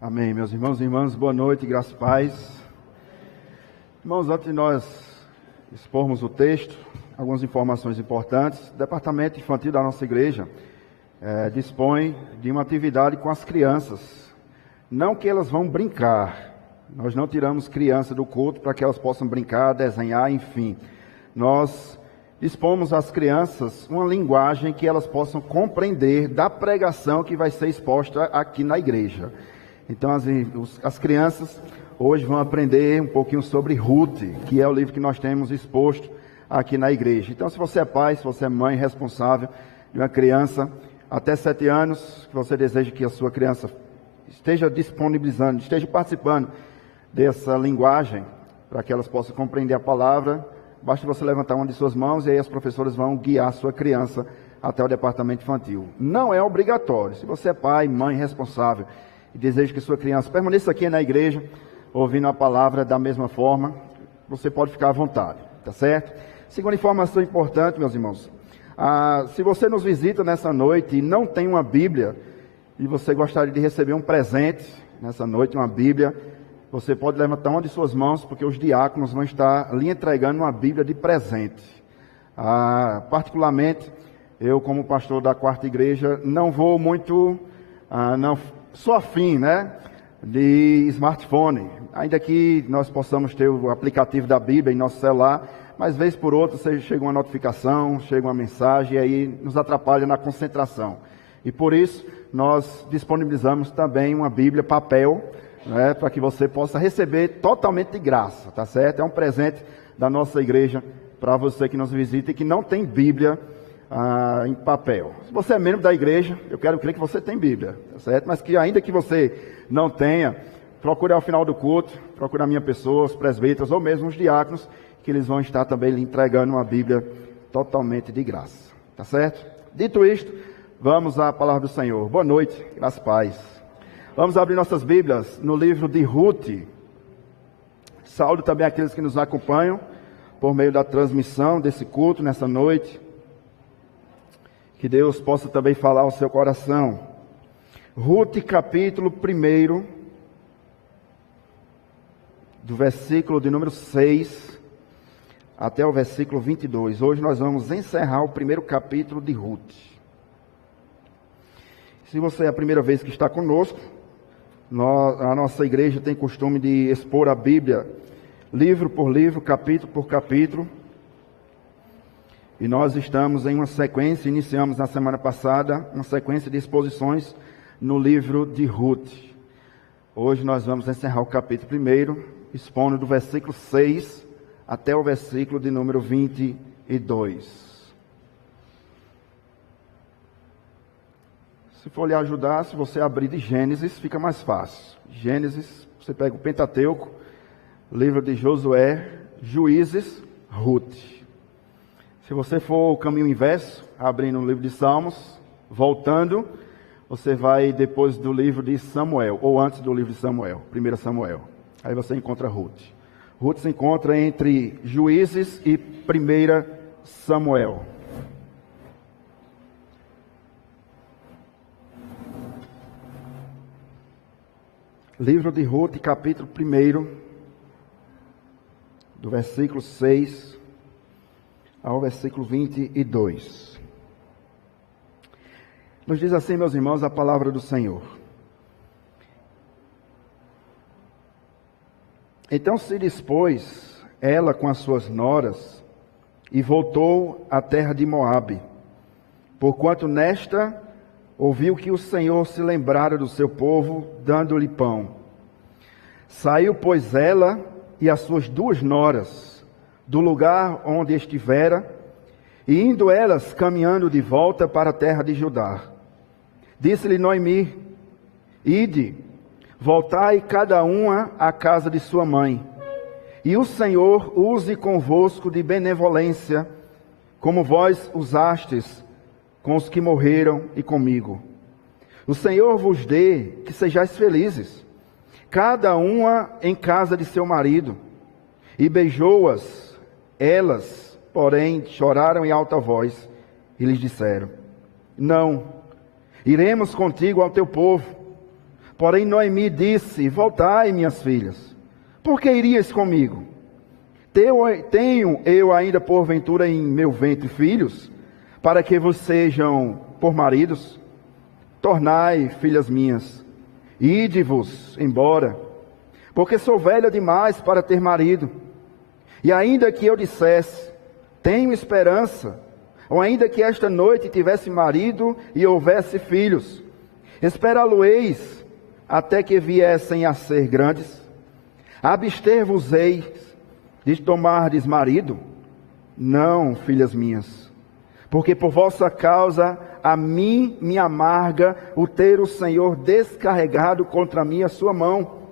Amém, meus irmãos e irmãs, boa noite, graça e paz. Irmãos, antes de nós expormos o texto, algumas informações importantes. O departamento infantil da nossa igreja dispõe de uma atividade com as crianças. Não que elas vão brincar, nós não tiramos criança do culto para que elas possam brincar, desenhar, enfim. Nós dispomos às crianças uma linguagem que elas possam compreender da pregação que vai ser exposta aqui na igreja. Então as crianças hoje vão aprender um pouquinho sobre Ruth, que é o livro que nós temos exposto aqui na igreja. Então, se você é pai, se você é mãe responsável de uma criança até 7 anos, que você deseja que a sua criança esteja disponibilizando, esteja participando dessa linguagem, para que elas possam compreender a palavra, basta você levantar uma de suas mãos e aí as professoras vão guiar a sua criança até o departamento infantil. Não é obrigatório. Se você é pai, mãe responsável e deseja que sua criança permaneça aqui na igreja, ouvindo a palavra da mesma forma, você pode ficar à vontade, tá certo? Segunda informação importante, meus irmãos. Se você nos visita nessa noite e não tem uma Bíblia, e você gostaria de receber um presente nessa noite, uma Bíblia, você pode levantar uma de suas mãos, porque os diáconos vão estar lhe entregando uma Bíblia de presente. Particularmente, eu como pastor da quarta igreja, não vou muito, não sou afim, de smartphone, ainda que nós possamos ter o aplicativo da Bíblia em nosso celular, mas vez por outra chega uma notificação, chega uma mensagem e aí nos atrapalha na concentração. E por isso nós disponibilizamos também uma Bíblia papel, para que você possa receber totalmente de graça, tá certo? É um presente da nossa igreja para você que nos visita e que não tem Bíblia em papel. Se você é membro da igreja, eu quero crer que você tem Bíblia, tá certo? Mas que ainda que você não tenha, procure ao final do culto, procure a minha pessoa, os presbíteros ou mesmo os diáconos, que eles vão estar também lhe entregando uma Bíblia totalmente de graça, tá certo? Dito isto, vamos à palavra do Senhor. Boa noite, graça e paz. Vamos abrir nossas Bíblias no livro de Ruth. Saúdo também aqueles que nos acompanham por meio da transmissão desse culto nessa noite. Que Deus possa também falar ao seu coração. Ruth, capítulo 1, do versículo de número 6 até o versículo 22. Hoje nós vamos encerrar o primeiro capítulo de Ruth. Se você é a primeira vez que está conosco, a nossa igreja tem costume de expor a Bíblia, livro por livro, capítulo por capítulo. E nós estamos em uma sequência, iniciamos na semana passada, uma sequência de exposições no livro de Ruth. Hoje nós vamos encerrar o capítulo 1, expondo do versículo 6 até o versículo de número 22. Se for lhe ajudar, se você abrir de Gênesis, fica mais fácil. Gênesis, você pega o Pentateuco, livro de Josué, Juízes, Ruth. Se você for o caminho inverso, abrindo o livro de Salmos, voltando, você vai depois do livro de Samuel, ou antes do livro de Samuel, 1 Samuel. Aí você encontra Ruth. Ruth se encontra entre Juízes e 1 Samuel. Livro de Ruth, capítulo 1, do versículo 6 ao versículo 22. Nos diz assim, meus irmãos, a palavra do Senhor. Então se dispôs ela com as suas noras e voltou à terra de Moabe, porquanto nesta ouviu que o Senhor se lembrara do seu povo, dando-lhe pão. Saiu, pois, ela e as suas 2 noras do lugar onde estivera, e indo elas caminhando de volta para a terra de Judá. Disse-lhe Noemi: Ide, voltai cada uma à casa de sua mãe, e o Senhor use convosco de benevolência, como vós usastes com os que morreram e comigo. O Senhor vos dê que sejais felizes, cada uma em casa de seu marido. E beijou-as. Elas, porém, choraram em alta voz e lhes disseram: Não, iremos contigo ao teu povo, Porém Noemi disse: voltai, minhas filhas, por que irias comigo? Tenho eu ainda porventura em meu ventre filhos, para que vos sejam por maridos? Tornai, filhas minhas, ide-vos embora, porque sou velha demais para ter marido. E ainda que eu dissesse: tenho esperança, ou ainda que esta noite tivesse marido e houvesse filhos, esperá-lo-eis até que viessem a ser grandes? Abster-vos-eis de tomardes marido? Não, filhas minhas, porque por vossa causa a mim me amarga o ter o Senhor descarregado contra mim a sua mão.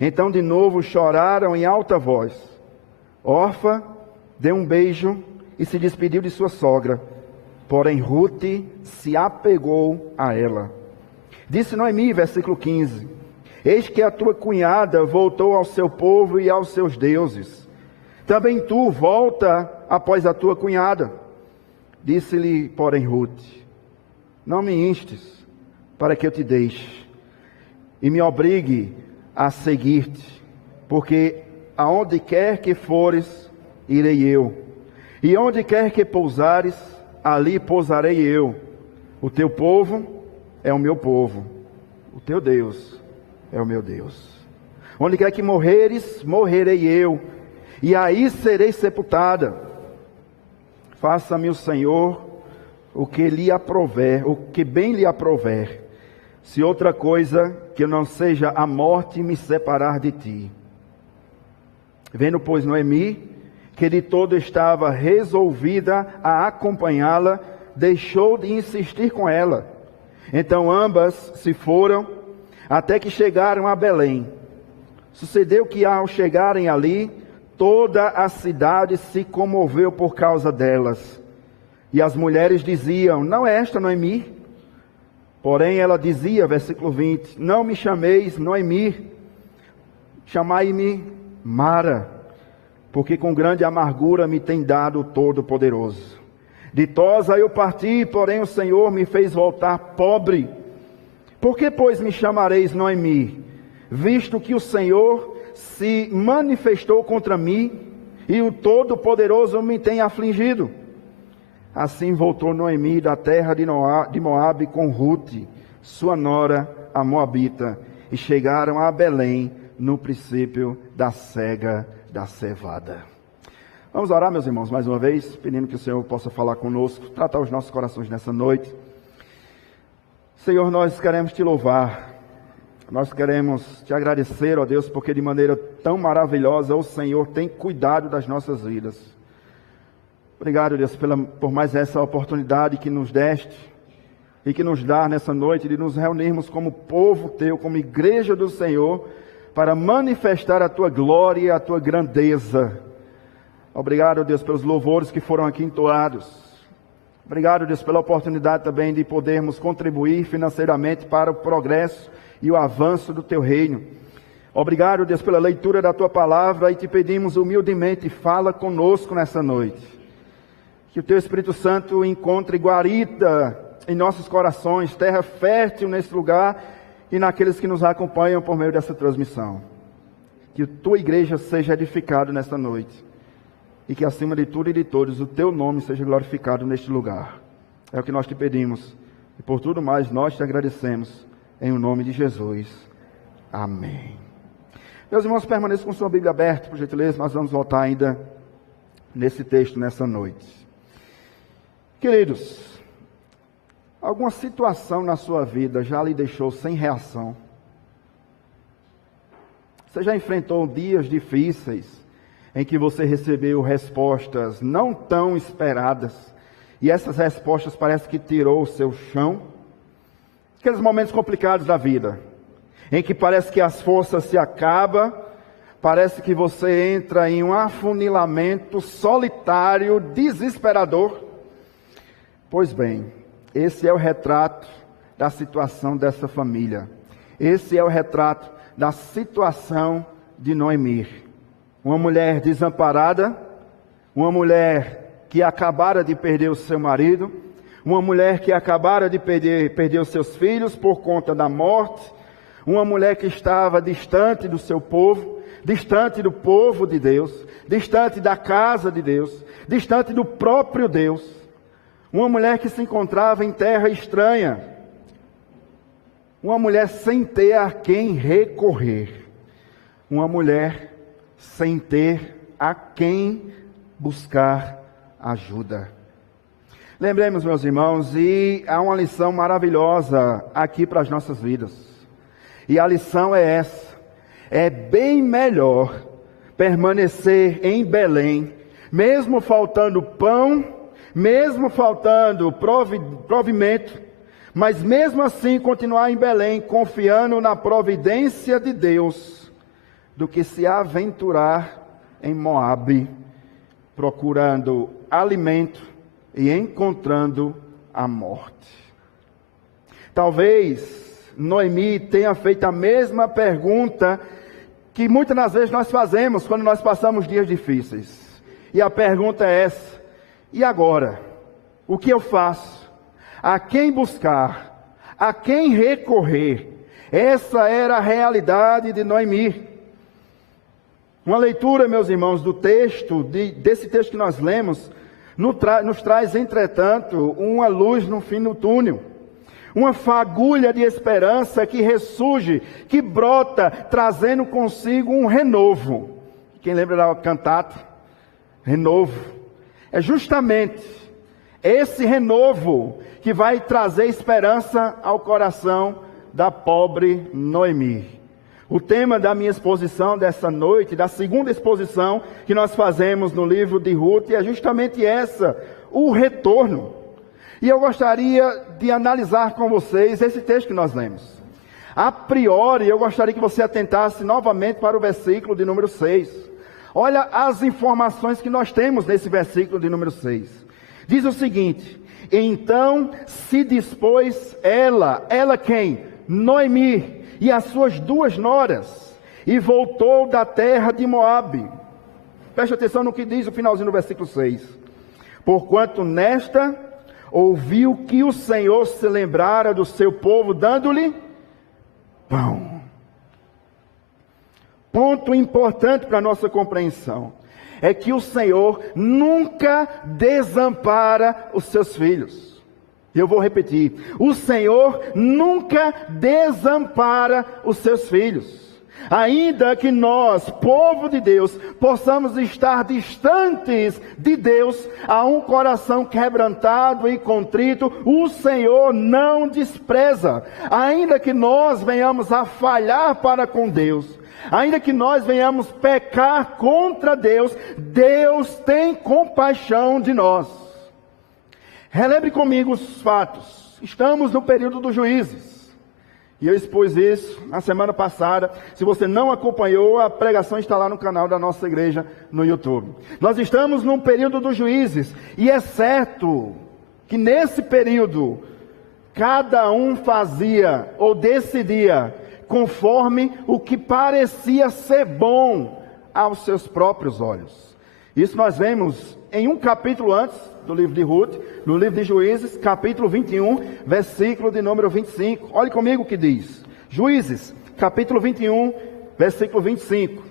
Então de novo choraram em alta voz. Orfa deu um beijo e se despediu de sua sogra, porém Ruth se apegou a ela. Disse Noemi, versículo 15: eis que a tua cunhada voltou ao seu povo e aos seus deuses. Também tu volta após a tua cunhada. Disse-lhe, porém, Ruth: não me instes para que eu te deixe e me obrigue a seguir-te, porque aonde quer que fores, irei eu, e onde quer que pousares, ali pousarei eu. O teu povo é o meu povo, o teu Deus é o meu Deus. Onde quer que morreres, morrerei eu, e aí serei sepultada. Faça-me o Senhor o que lhe aprouver, o que bem lhe aprouver, se outra coisa que não seja a morte me separar de ti. Vendo, pois, Noemi, que de todo estava resolvida a acompanhá-la, deixou de insistir com ela. Então ambas se foram, até que chegaram a Belém. Sucedeu que ao chegarem ali, toda a cidade se comoveu por causa delas. E as mulheres diziam: não é esta Noemi? Porém ela dizia, versículo 20: não me chameis Noemi, chamai-me Mara, porque com grande amargura me tem dado o Todo-Poderoso. Ditosa eu parti, porém o Senhor me fez voltar pobre. Por que, pois, me chamareis Noemi, visto que o Senhor se manifestou contra mim, e o Todo-Poderoso me tem afligido? Assim voltou Noemi da terra de Moabe com Ruth, sua nora, a Moabita, e chegaram a Belém no princípio da cega da cevada. Vamos orar, meus irmãos, mais uma vez, pedindo que o Senhor possa falar conosco, tratar os nossos corações nessa noite. Senhor, nós queremos te louvar, nós queremos te agradecer, ó Deus, porque de maneira tão maravilhosa o Senhor tem cuidado das nossas vidas. Obrigado, Deus, por mais essa oportunidade que nos deste e que nos dá nessa noite de nos reunirmos como povo teu, como igreja do Senhor, para manifestar a tua glória e a tua grandeza. Obrigado, Deus, pelos louvores que foram aqui entoados. Obrigado, Deus, pela oportunidade também de podermos contribuir financeiramente para o progresso e o avanço do teu reino. Obrigado, Deus, pela leitura da tua palavra, e te pedimos humildemente: fala conosco nessa noite. Que o teu Espírito Santo encontre guarida em nossos corações, terra fértil nesse lugar e naqueles que nos acompanham por meio dessa transmissão. Que a tua igreja seja edificada nesta noite. E que acima de tudo e de todos o teu nome seja glorificado neste lugar. É o que nós te pedimos. E por tudo mais nós te agradecemos. Em o nome de Jesus. Amém. Meus irmãos, permaneçam com sua Bíblia aberta, por gentileza. Nós vamos voltar ainda nesse texto nessa noite. Queridos, alguma situação na sua vida já lhe deixou sem reação? Você já enfrentou dias difíceis em que você recebeu respostas não tão esperadas e essas respostas parecem que tirou o seu chão? Aqueles momentos complicados da vida, em que parece que as forças se acabam, parece que você entra em um afunilamento solitário, desesperador. Pois bem, esse é o retrato da situação dessa família. Esse é o retrato da situação de Noemi. Uma mulher desamparada, uma mulher que acabara de perder o seu marido, uma mulher que acabara de perder os seus filhos por conta da morte, Uma mulher que estava distante do seu povo, distante do povo de Deus, distante da casa de Deus, distante do próprio Deus. Uma mulher que se encontrava em terra estranha. Uma mulher sem ter a quem recorrer. Uma mulher sem ter a quem buscar ajuda. Lembremos, meus irmãos, e há uma lição maravilhosa aqui para as nossas vidas. E a lição é essa: é bem melhor permanecer em Belém, mesmo faltando pão, mesmo faltando provimento, mas mesmo assim continuar em Belém, confiando na providência de Deus, do que se aventurar em Moabe, procurando alimento e encontrando a morte. Talvez Noemi tenha feito a mesma pergunta que muitas das vezes nós fazemos quando nós passamos dias difíceis. E a pergunta é essa: e agora? O que eu faço? A quem buscar? A quem recorrer? Essa era a realidade de Noemi. Uma leitura, meus irmãos, do texto, desse texto que nós lemos, nos traz, entretanto, uma luz no fim do túnel. Uma fagulha de esperança que ressurge, que brota, trazendo consigo um renovo. Quem lembra da cantata? Renovo. É justamente esse renovo que vai trazer esperança ao coração da pobre Noemi. O tema da minha exposição dessa noite, da segunda exposição que nós fazemos no livro de Ruth, é justamente essa, o retorno. E eu gostaria de analisar com vocês esse texto que nós lemos. A priori, eu gostaria que você atentasse novamente para o versículo de número 6. Olha as informações que nós temos nesse versículo de número 6. Diz o seguinte: então se dispôs ela quem? Noemi, e as suas 2 noras, e voltou da terra de Moabe. Preste atenção no que diz o finalzinho do versículo 6. Porquanto nesta ouviu que o Senhor se lembrara do seu povo, dando-lhe pão. Ponto importante para a nossa compreensão é que o Senhor nunca desampara os seus filhos. Eu vou repetir: o Senhor nunca desampara os seus filhos. Ainda que nós, povo de Deus, possamos estar distantes de Deus, a um coração quebrantado e contrito, o Senhor não despreza. Ainda que nós venhamos a falhar para com Deus, ainda que nós venhamos pecar contra Deus, Deus tem compaixão de nós. Relembre comigo os fatos. Estamos no período dos juízes. E eu expus isso na semana passada. Se você não acompanhou, a pregação está lá no canal da nossa igreja no YouTube. Nós estamos num período dos juízes. E é certo que nesse período, cada um fazia ou decidia conforme o que parecia ser bom aos seus próprios olhos. Isso nós vemos em um capítulo antes do livro de Ruth, no livro de Juízes, capítulo 21, versículo de número 25. Olhe comigo o que diz. Juízes, capítulo 21, versículo 25.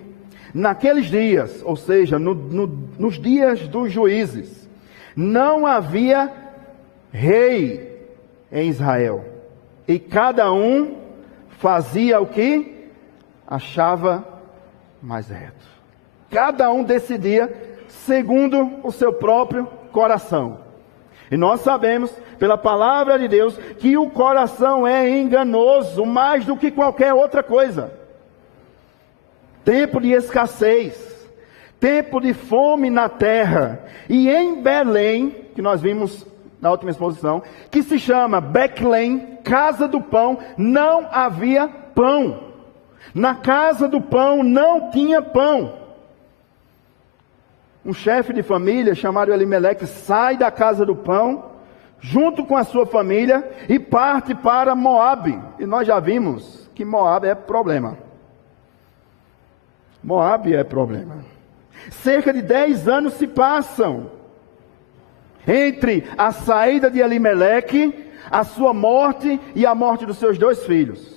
Naqueles dias, ou seja, nos dias dos juízes, não havia rei em Israel. E cada um fazia o que achava mais reto. Cada um decidia segundo o seu próprio coração. E nós sabemos, pela palavra de Deus, que o coração é enganoso mais do que qualquer outra coisa. Tempo de escassez, tempo de fome na terra. E em Belém, que nós vimos na última exposição, que se chama Betlém, casa do pão, não havia pão. Na casa do pão não tinha pão. Um chefe de família chamado Elimeleque sai da casa do pão, junto com a sua família, e parte para Moabe. E nós já vimos que Moabe é problema. Moabe é problema. Cerca de 10 anos se passam entre a saída de Elimeleque, a sua morte e a morte dos seus 2 filhos.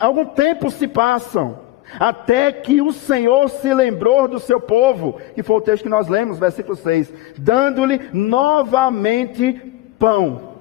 Algum tempo se passam, até que o Senhor se lembrou do seu povo, que foi o texto que nós lemos, versículo 6, dando-lhe novamente pão.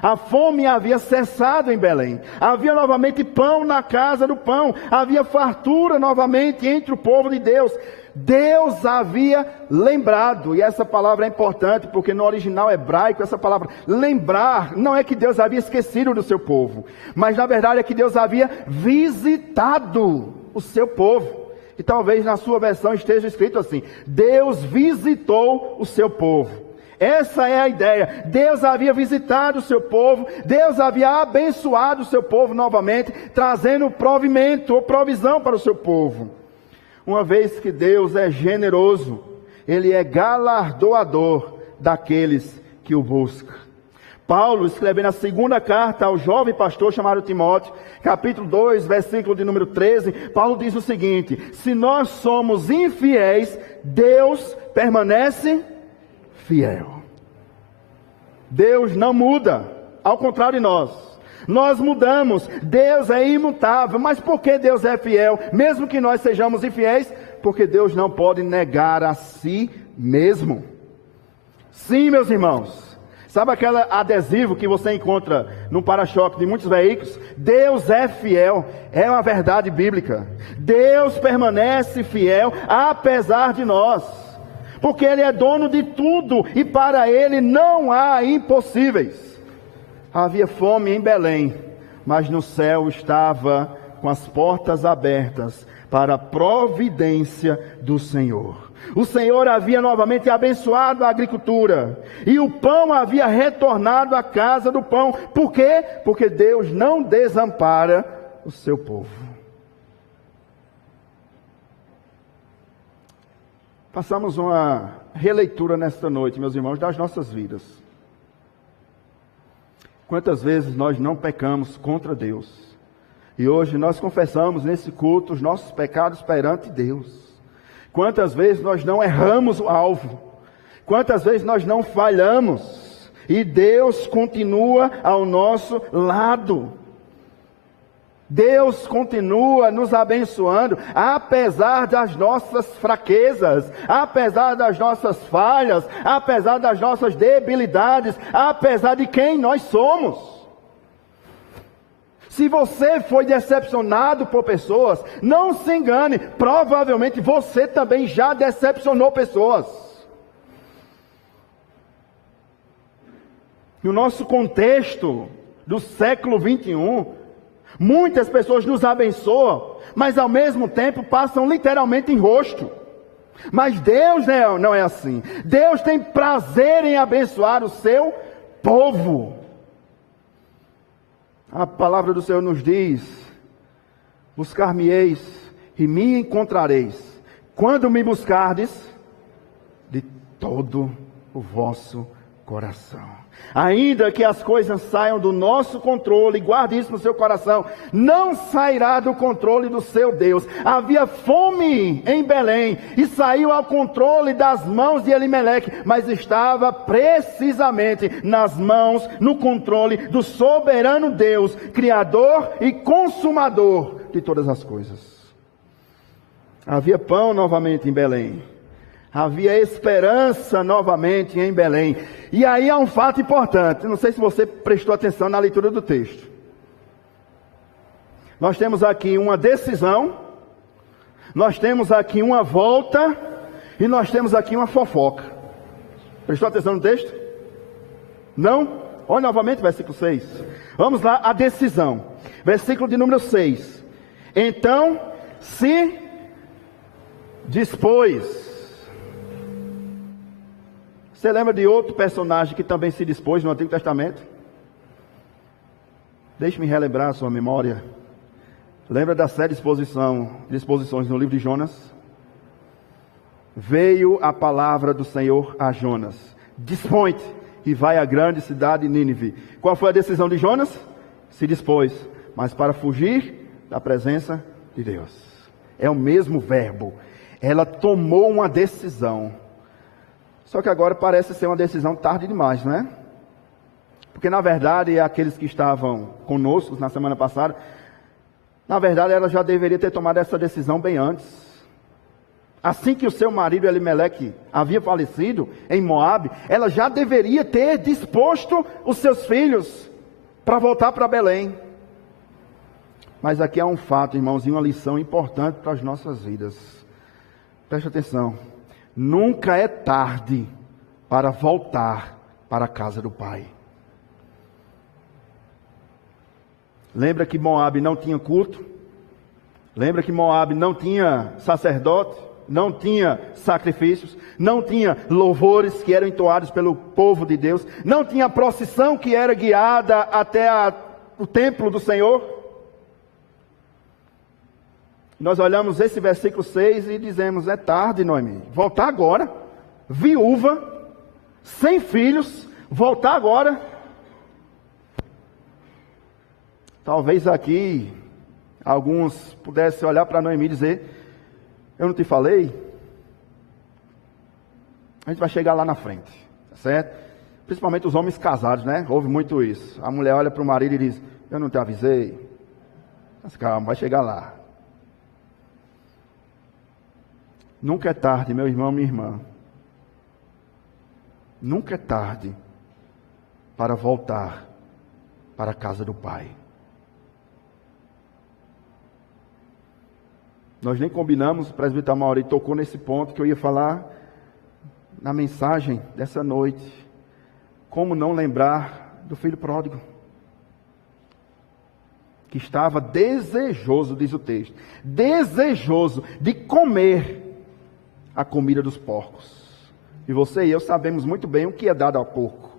A fome havia cessado em Belém, havia novamente pão na casa do pão, havia fartura novamente entre o povo de Deus. Deus havia lembrado, e essa palavra é importante, porque no original hebraico, essa palavra lembrar, não é que Deus havia esquecido do seu povo, mas na verdade é que Deus havia visitado o seu povo. E talvez na sua versão esteja escrito assim: Deus visitou o seu povo. Essa é a ideia. Deus havia visitado o seu povo, Deus havia abençoado o seu povo novamente, trazendo provimento ou provisão para o seu povo. Uma vez que Deus é generoso, Ele é galardoador daqueles que o buscam. Paulo, escrevendo a segunda carta ao jovem pastor chamado Timóteo, capítulo 2, versículo de número 13, Paulo diz o seguinte: se nós somos infiéis, Deus permanece fiel. Deus não muda, ao contrário de nós mudamos. Deus é imutável. Mas por que Deus é fiel? Mesmo que nós sejamos infiéis, porque Deus não pode negar a si mesmo. Sim, meus irmãos, sabe aquele adesivo que você encontra no para-choque de muitos veículos? Deus é fiel, é uma verdade bíblica. Deus permanece fiel apesar de nós, porque Ele é dono de tudo e para Ele não há impossíveis. Havia fome em Belém, mas no céu estava com as portas abertas para a providência do Senhor. O Senhor havia novamente abençoado a agricultura e o pão havia retornado à casa do pão. Por quê? Porque Deus não desampara o seu povo. Passamos uma releitura nesta noite, meus irmãos, das nossas vidas. Quantas vezes nós não pecamos contra Deus? E hoje nós confessamos nesse culto os nossos pecados perante Deus. Quantas vezes nós não erramos o alvo? Quantas vezes nós não falhamos? E Deus continua ao nosso lado. Deus continua nos abençoando, apesar das nossas fraquezas, apesar das nossas falhas, apesar das nossas debilidades, apesar de quem nós somos. Se você foi decepcionado por pessoas, não se engane, provavelmente você também já decepcionou pessoas. No nosso contexto do século 21, muitas pessoas nos abençoam, mas ao mesmo tempo passam literalmente em rosto. Mas Deus não é assim. Deus tem prazer em abençoar o seu povo. A palavra do Senhor nos diz: buscar-me-eis e me encontrareis, quando me buscardes de todo o vosso coração. Ainda que as coisas saiam do nosso controle, guarde isso no seu coração, não sairá do controle do seu Deus. Havia fome em Belém e saiu ao controle das mãos de Elimeleque, mas estava precisamente nas mãos, no controle do soberano Deus, Criador e Consumador de todas as coisas. Havia pão novamente em Belém. Havia esperança novamente em Belém. E aí há um fato importante. Não sei se você prestou atenção na leitura do texto. Nós temos aqui uma decisão. Nós temos aqui uma volta. E nós temos aqui uma fofoca. Prestou atenção no texto? Não? Olha novamente o versículo 6. Vamos lá, a decisão. Versículo de número 6. Então se dispôs. Você lembra de outro personagem que também se dispôs no Antigo Testamento? Deixe-me relembrar a sua memória. Lembra da série de exposições no livro de Jonas? Veio a palavra do Senhor a Jonas: dispõe-te e vai à grande cidade de Nínive. Qual foi a decisão de Jonas? Se dispôs, mas para fugir da presença de Deus. É o mesmo verbo. Ela tomou uma decisão. Só que agora parece ser uma decisão tarde demais, não é? Porque na verdade aqueles que estavam conosco na semana passada Na verdade, ela já deveria ter tomado essa decisão bem antes. Assim que o seu marido Elimeleque havia falecido em Moabe, ela já deveria ter disposto os seus filhos para voltar para Belém. Mas aqui há um fato, irmãos, e uma lição importante para as nossas vidas. Preste atenção. Nunca é tarde para voltar para a casa do Pai. Lembra que Moabe não tinha culto? Lembra que Moabe não tinha sacerdote? Não tinha sacrifícios? Não tinha louvores que eram entoados pelo povo de Deus? Não tinha procissão que era guiada até o templo do Senhor? Nós olhamos esse versículo 6 e dizemos, é tarde, Noemi. Voltar agora, viúva, sem filhos, voltar agora. Talvez aqui alguns pudessem olhar para Noemi e dizer, eu não te falei? A gente vai chegar lá na frente, certo? Principalmente os homens casados, né? Houve muito isso. A mulher olha para o marido e diz, eu não te avisei. Mas calma, vai chegar lá. Nunca é tarde, meu irmão, minha irmã. Nunca é tarde para voltar para a casa do Pai. Nós nem combinamos, o presbítero Mauri tocou nesse ponto que eu ia falar na mensagem dessa noite. Como não lembrar do filho pródigo? Que estava desejoso, diz o texto, desejoso de comer a comida dos porcos. E você e eu sabemos muito bem o que é dado ao porco.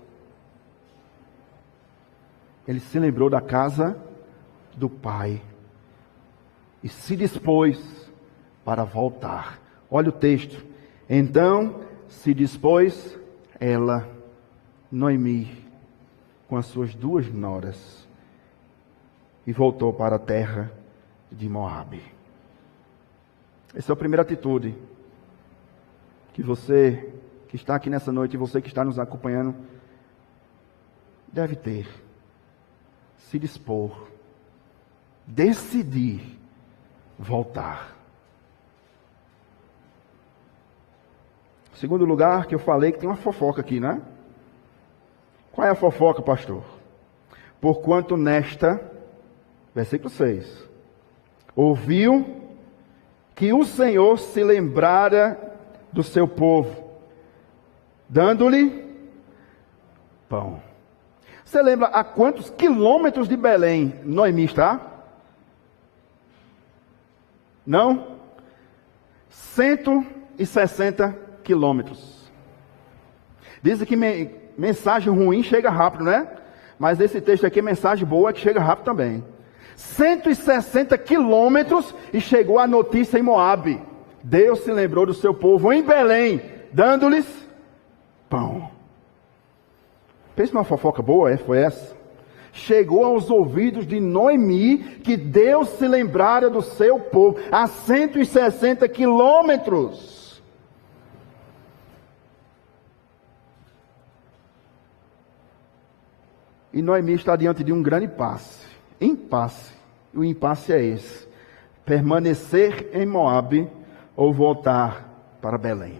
Ele se lembrou da casa do Pai e se dispôs para voltar. Olha o texto. Então se dispôs ela, Noemi, com as suas 2 noras, e voltou para a terra de Moabe. Essa é a primeira atitude que você que está aqui nessa noite e você que está nos acompanhando deve ter. Se dispor, decidir voltar. Segundo lugar, que eu falei que tem uma fofoca aqui, né? Qual é a fofoca, pastor? Porquanto nesta, versículo 6, ouviu que o Senhor se lembrara do seu povo, dando-lhe pão. Você lembra a quantos quilômetros de Belém Noemi está? Não? 160 quilômetros. Dizem que mensagem ruim chega rápido, né? Mas esse texto aqui, mensagem boa, é que chega rápido também. 160 quilômetros e chegou a notícia em Moabe. Deus se lembrou do seu povo em Belém, dando-lhes pão. Pensa numa fofoca boa, foi essa? Chegou aos ouvidos de Noemi que Deus se lembrara do seu povo a 160 quilômetros. E Noemi está diante de um grande impasse. O impasse é esse: permanecer em Moabe ou voltar para Belém.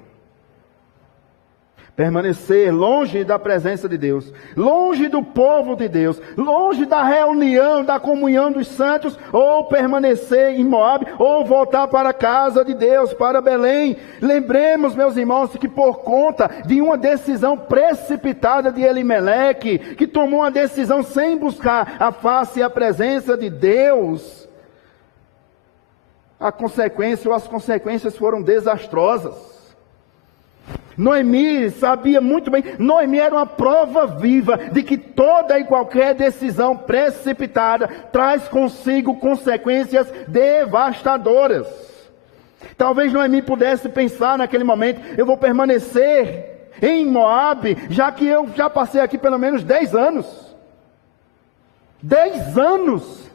Permanecer longe da presença de Deus, longe do povo de Deus, longe da reunião, da comunhão dos santos, ou permanecer em Moabe, ou voltar para a casa de Deus, para Belém. Lembremos, meus irmãos, que por conta de uma decisão precipitada de Elimeleque, que tomou uma decisão sem buscar a face e a presença de Deus, a consequência ou as consequências foram desastrosas. Noemi sabia muito bem, Noemi era uma prova viva de que toda e qualquer decisão precipitada traz consigo consequências devastadoras. Talvez Noemi pudesse pensar naquele momento, eu vou permanecer em Moabe, já que eu já passei aqui pelo menos 10 anos. 10 anos!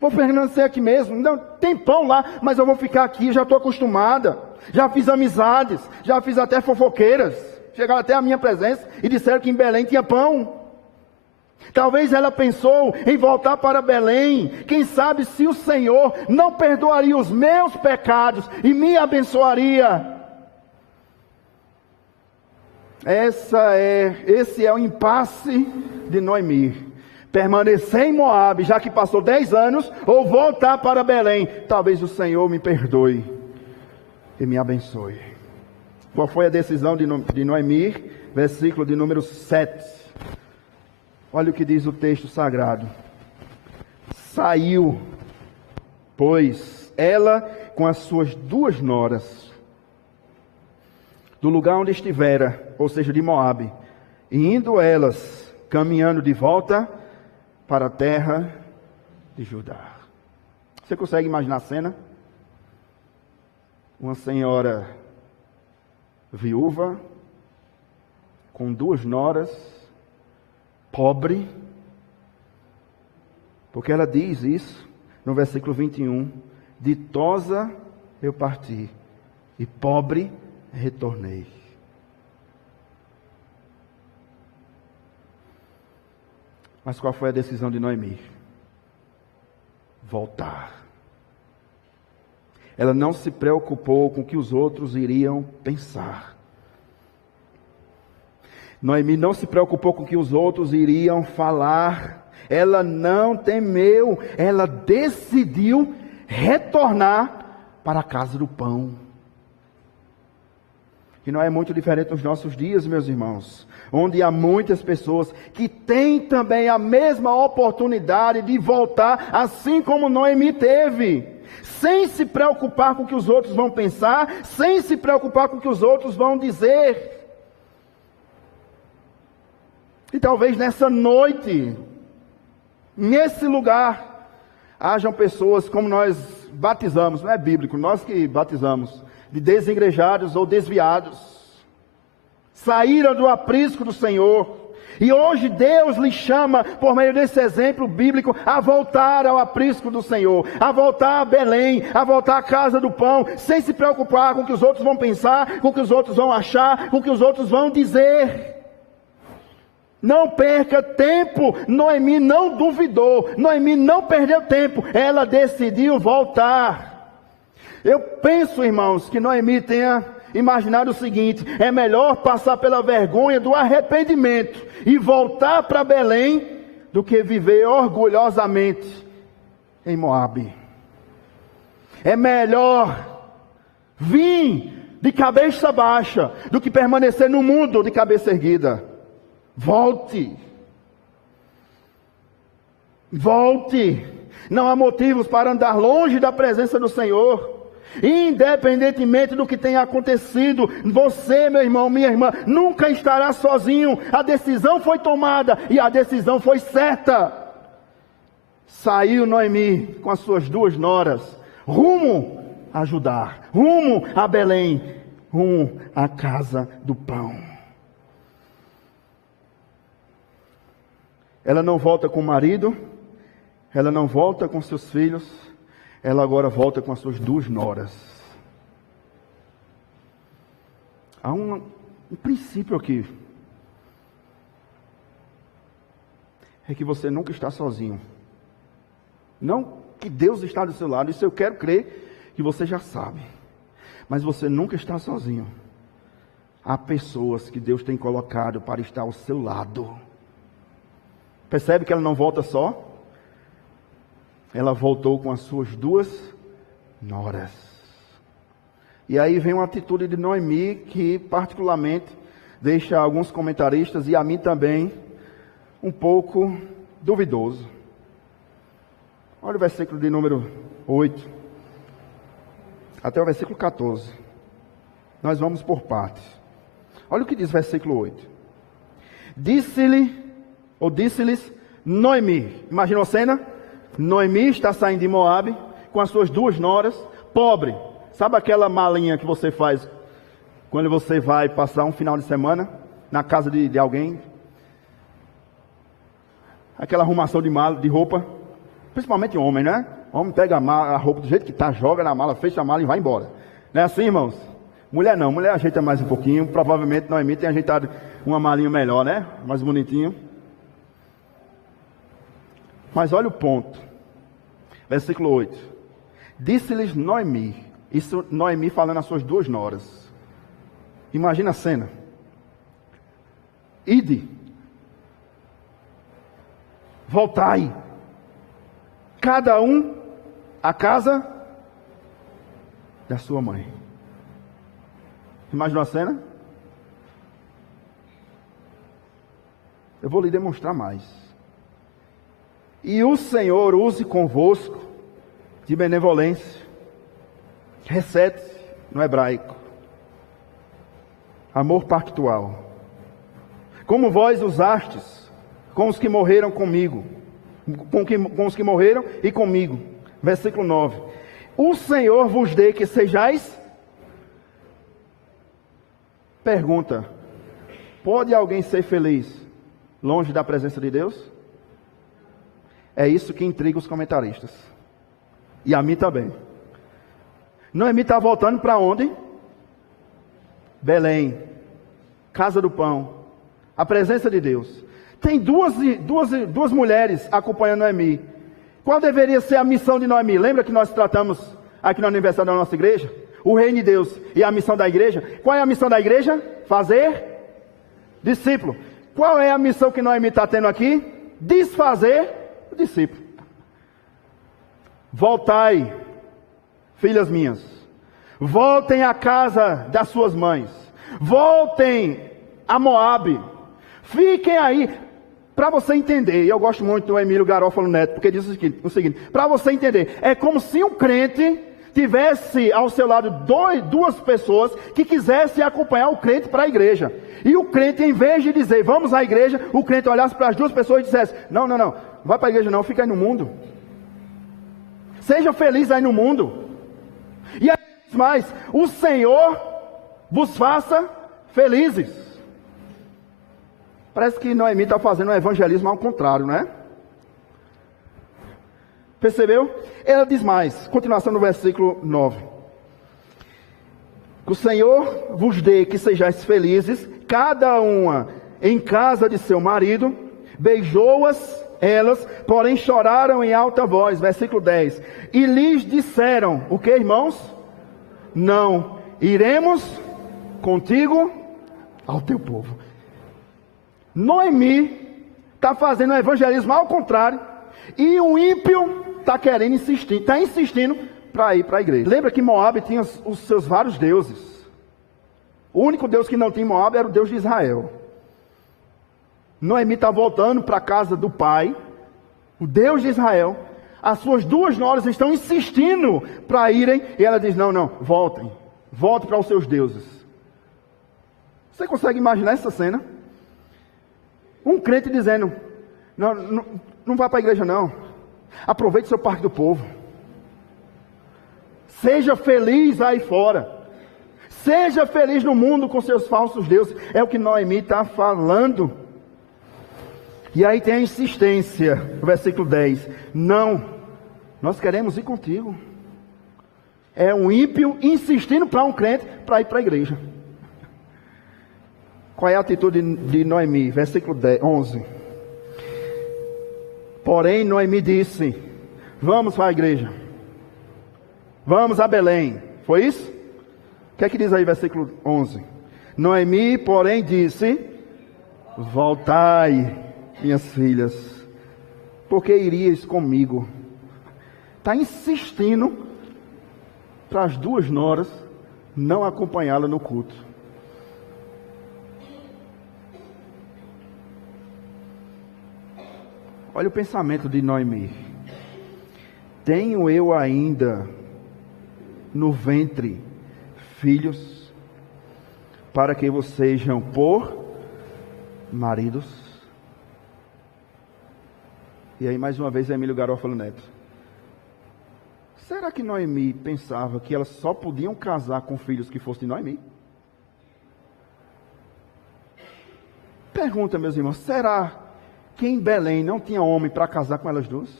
Vou permanecer aqui mesmo, não tem pão lá, mas eu vou ficar aqui, já estou acostumada. Já fiz amizades, já fiz até fofoqueiras. Chegaram até a minha presença e disseram que em Belém tinha pão. Talvez ela pensou em voltar para Belém. Quem sabe se o Senhor não perdoaria os meus pecados e me abençoaria. Esse é o impasse de Noemi. Permanecer em Moabe, já que passou 10 anos, ou voltar para Belém. Talvez o Senhor me perdoe e me abençoe. Qual foi a decisão de Noemi? Versículo de número 7. Olha o que diz o texto sagrado. Saiu, pois, ela com as suas 2 noras, do lugar onde estivera, ou seja, de Moabe, e indo elas, caminhando de volta para a terra de Judá. Você consegue imaginar a cena? Uma senhora viúva, com 2 noras, pobre, porque ela diz isso no versículo 21, ditosa eu parti, e pobre retornei. Mas qual foi a decisão de Noemi? Voltar. Ela não se preocupou com o que os outros iriam pensar. Noemi não se preocupou com o que os outros iriam falar. Ela não temeu. Ela decidiu retornar para a casa do pão. Que não é muito diferente nos nossos dias, meus irmãos. Onde há muitas pessoas que têm também a mesma oportunidade de voltar, assim como Noemi teve. Sem se preocupar com o que os outros vão pensar, sem se preocupar com o que os outros vão dizer. E talvez nessa noite, nesse lugar, hajam pessoas como nós batizamos, não é bíblico, nós que batizamos, de desigrejados ou desviados, saíram do aprisco do Senhor, e hoje Deus lhe chama, por meio desse exemplo bíblico, a voltar ao aprisco do Senhor, a voltar a Belém, a voltar à casa do pão, sem se preocupar com o que os outros vão pensar, com o que os outros vão achar, com o que os outros vão dizer. Não perca tempo. Noemi não duvidou, Noemi não perdeu tempo, ela decidiu voltar. Eu penso, irmãos, que Noemi tenha imaginado o seguinte: é melhor passar pela vergonha do arrependimento e voltar para Belém do que viver orgulhosamente em Moabe. É melhor vir de cabeça baixa do que permanecer no mundo de cabeça erguida. Volte. Volte. Não há motivos para andar longe da presença do Senhor. Independentemente do que tenha acontecido, você, meu irmão, minha irmã, nunca estará sozinho. A decisão foi tomada e a decisão foi certa. Saiu Noemi com as suas 2 noras, rumo a Judá, rumo a Belém, rumo à casa do pão. Ela não volta com o marido, ela não volta com seus filhos, ela agora volta com as suas 2 noras. Há um princípio aqui. É que você nunca está sozinho. Não que Deus está do seu lado, isso eu quero crer que você já sabe. Mas você nunca está sozinho. Há pessoas que Deus tem colocado para estar ao seu lado. Percebe que ela não volta só? Ela voltou com as suas 2 noras. E aí vem uma atitude de Noemi que particularmente deixa alguns comentaristas e a mim também um pouco duvidoso. Olha o versículo de número 8 até o versículo 14. Nós vamos por partes. Olha o que diz o versículo 8. Disse-lhes Noemi. Imaginou a cena? Noemi está saindo de Moabe com as suas 2 noras, pobre. Sabe aquela malinha que você faz quando você vai passar um final de semana na casa de alguém? Aquela arrumação de mala, de roupa, principalmente homem, né? Homem pega a roupa do jeito que está, joga na mala, fecha a mala e vai embora. Não é assim, irmãos? Mulher não, mulher ajeita mais um pouquinho. Provavelmente Noemi tem ajeitado uma malinha melhor, né? Mais bonitinho. Mas olha o ponto. Versículo 8. Disse-lhes Noemi. Isso Noemi falando às suas 2 noras. Imagina a cena. Ide. Voltai. Cada um à casa da sua mãe. Imaginou a cena? Eu vou lhe demonstrar mais. E o Senhor use convosco de benevolência. Recete no hebraico. Amor pactual. Como vós usastes com os que morreram comigo. Com os que morreram e comigo. Versículo 9. O Senhor vos dê que sejais. Pergunta. Pode alguém ser feliz longe da presença de Deus? É isso que intriga os comentaristas. E a mim também. Noemi está voltando para onde? Belém. Casa do pão. A presença de Deus. Tem duas mulheres acompanhando Noemi. Qual deveria ser a missão de Noemi? Lembra que nós tratamos aqui no aniversário da nossa igreja? O reino de Deus e a missão da igreja. Qual é a missão da igreja? Fazer discípulo. Qual é a missão que Noemi está tendo aqui? Desfazer o discípulo. Voltai, filhas minhas. Voltem à casa das suas mães. Voltem a Moabe. Fiquem aí. Para você entender, e eu gosto muito do Emílio Garófalo Neto, porque diz o seguinte, para você entender, é como se um crente tivesse ao seu lado duas pessoas que quisessem acompanhar o crente para a igreja. E o crente, em vez de dizer, vamos à igreja, o crente olhasse para as duas pessoas e dissesse, não, vai para a igreja não, fica aí no mundo. Seja feliz aí no mundo. E aí mais, o Senhor vos faça felizes. Parece que Noemi está fazendo um evangelismo ao contrário, não é? Percebeu? Ela diz mais, continuação no versículo 9. Que o Senhor vos dê que sejais felizes, cada uma em casa de seu marido, beijou-as elas, porém choraram em alta voz, versículo 10. E lhes disseram, o que, irmãos? Não, iremos contigo ao teu povo. Noemi está fazendo um evangelismo ao contrário, e o ímpio está querendo insistir, está insistindo para ir para a igreja. Lembra que Moabe tinha os seus vários deuses. O único Deus que não tinha em Moabe era o Deus de Israel. Noemi está voltando para a casa do pai, o Deus de Israel. As suas 2 noras estão insistindo para irem, e ela diz, não, voltem para os seus deuses. Você consegue imaginar essa cena? Um crente dizendo, não vá para a igreja não. Aproveite seu parque do povo. Seja feliz aí fora. Seja feliz no mundo com seus falsos deuses. É o que Noemi está falando. E aí tem a insistência, no versículo 10. Não, nós queremos ir contigo. É um ímpio insistindo para um crente para ir para a igreja. Qual é a atitude de Noemi? Versículo 11. Porém, Noemi disse, vamos para a igreja. Vamos a Belém. Foi isso? O que é que diz aí, versículo 11? Noemi, porém, disse, voltai, minhas filhas, porque irias comigo. Está insistindo para as 2 noras não acompanhá-la no culto. Olha o pensamento de Noemi. Tenho eu ainda no ventre filhos para que vos sejam por maridos? E aí mais uma vez Emílio Garófalo Neto. Será que Noemi pensava que elas só podiam casar com filhos que fossem de Noemi? Pergunta, meus irmãos, será que em Belém não tinha homem para casar com elas duas?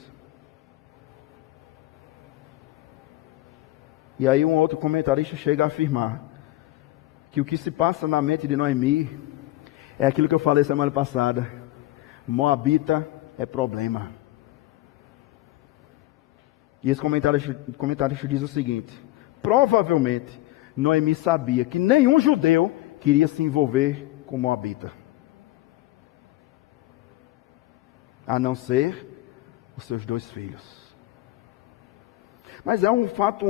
E aí um outro comentarista chega a afirmar que o que se passa na mente de Noemi é aquilo que eu falei semana passada. Moabita é problema. E esse comentarista diz o seguinte: provavelmente Noemi sabia que nenhum judeu queria se envolver com Moabita, a não ser os seus 2 filhos. Mas é um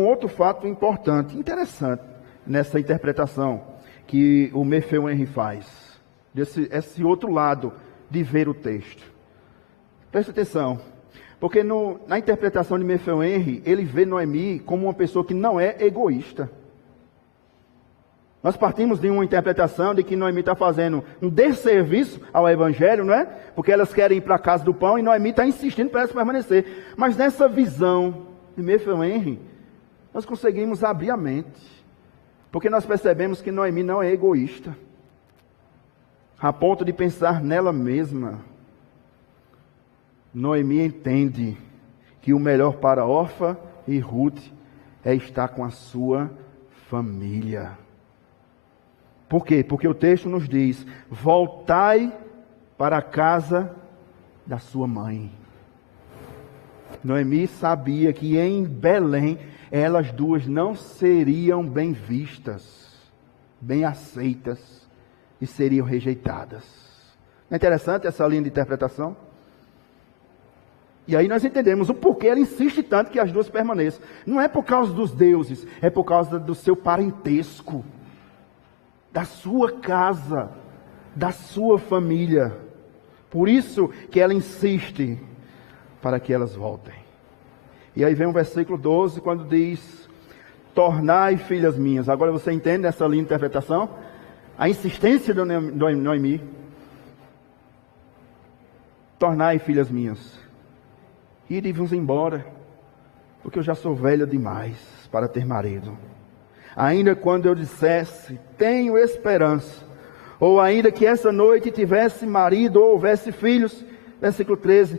outro fato importante, interessante, nessa interpretação que o Mefeu Henry faz, esse outro lado de ver o texto. Preste atenção, porque na interpretação de Mefeu Henry, ele vê Noemi como uma pessoa que não é egoísta. Nós partimos de uma interpretação de que Noemi está fazendo um desserviço ao Evangelho, não é? Porque elas querem ir para a casa do pão e Noemi está insistindo para elas permanecer. Mas nessa visão de Mefeu Henry, nós conseguimos abrir a mente. Porque nós percebemos que Noemi não é egoísta, a ponto de pensar nela mesma. Noemi entende que o melhor para Orfa e Ruth é estar com a sua família. Por quê? Porque o texto nos diz: voltai para a casa da sua mãe. Noemi sabia que em Belém elas duas não seriam bem vistas, bem aceitas e seriam rejeitadas. Não é interessante essa linha de interpretação? E aí nós entendemos o porquê ela insiste tanto que as duas permaneçam. Não é por causa dos deuses, é por causa do seu parentesco, da sua casa, da sua família. Por isso que ela insiste para que elas voltem. E aí vem o versículo 12, quando diz: tornai filhas minhas. Agora você entende essa linha de interpretação? A insistência de Noemi. Tornai filhas minhas. Ide-vos embora, porque eu já sou velha demais para ter marido. Ainda quando eu dissesse, tenho esperança, ou ainda que essa noite tivesse marido ou houvesse filhos, versículo 13,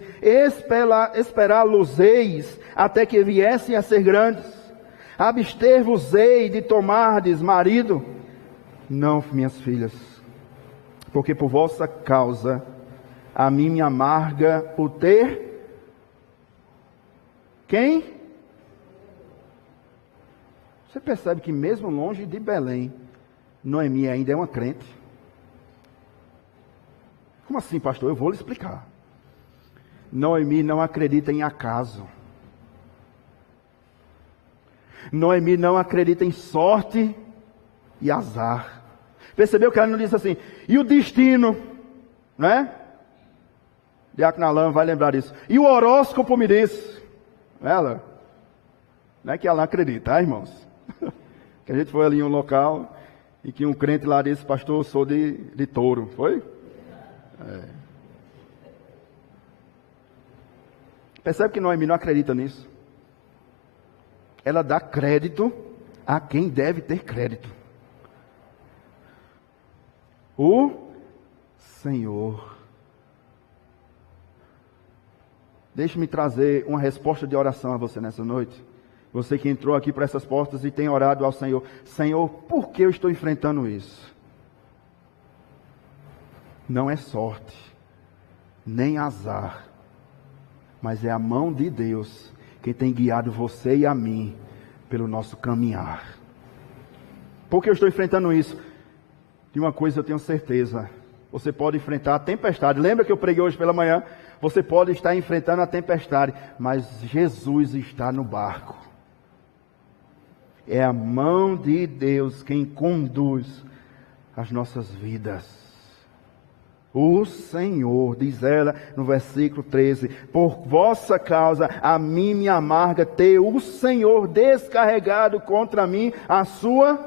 esperá-los-eis até que viessem a ser grandes, abster-vos-ei de tomardes marido? Não, minhas filhas, porque por vossa causa a mim me amarga o ter quem? Você percebe que mesmo longe de Belém, Noemi ainda é uma crente? Como assim, pastor? Eu vou lhe explicar. Noemi não acredita em acaso. Noemi não acredita em sorte e azar. Percebeu que ela não disse assim, e o destino, né? Diácono Alain vai lembrar disso. E o horóscopo me disse. Ela, não é que ela acredita, tá, irmãos? Que a gente foi ali em um local e que um crente lá disse, pastor, eu sou de touro, foi? Percebe que Noemi não acredita nisso? Ela dá crédito a quem deve ter crédito. O Senhor. Deixe-me trazer uma resposta de oração a você nessa noite. Você que entrou aqui por essas portas e tem orado ao Senhor. Senhor, por que eu estou enfrentando isso? Não é sorte, nem azar, mas é a mão de Deus que tem guiado você e a mim pelo nosso caminhar. Por que eu estou enfrentando isso? De uma coisa eu tenho certeza. Você pode enfrentar a tempestade. Lembra que eu preguei hoje pela manhã? Você pode estar enfrentando a tempestade, mas Jesus está no barco. É a mão de Deus quem conduz as nossas vidas. O Senhor, diz ela no versículo 13, por vossa causa a mim me amarga ter o Senhor descarregado contra mim a sua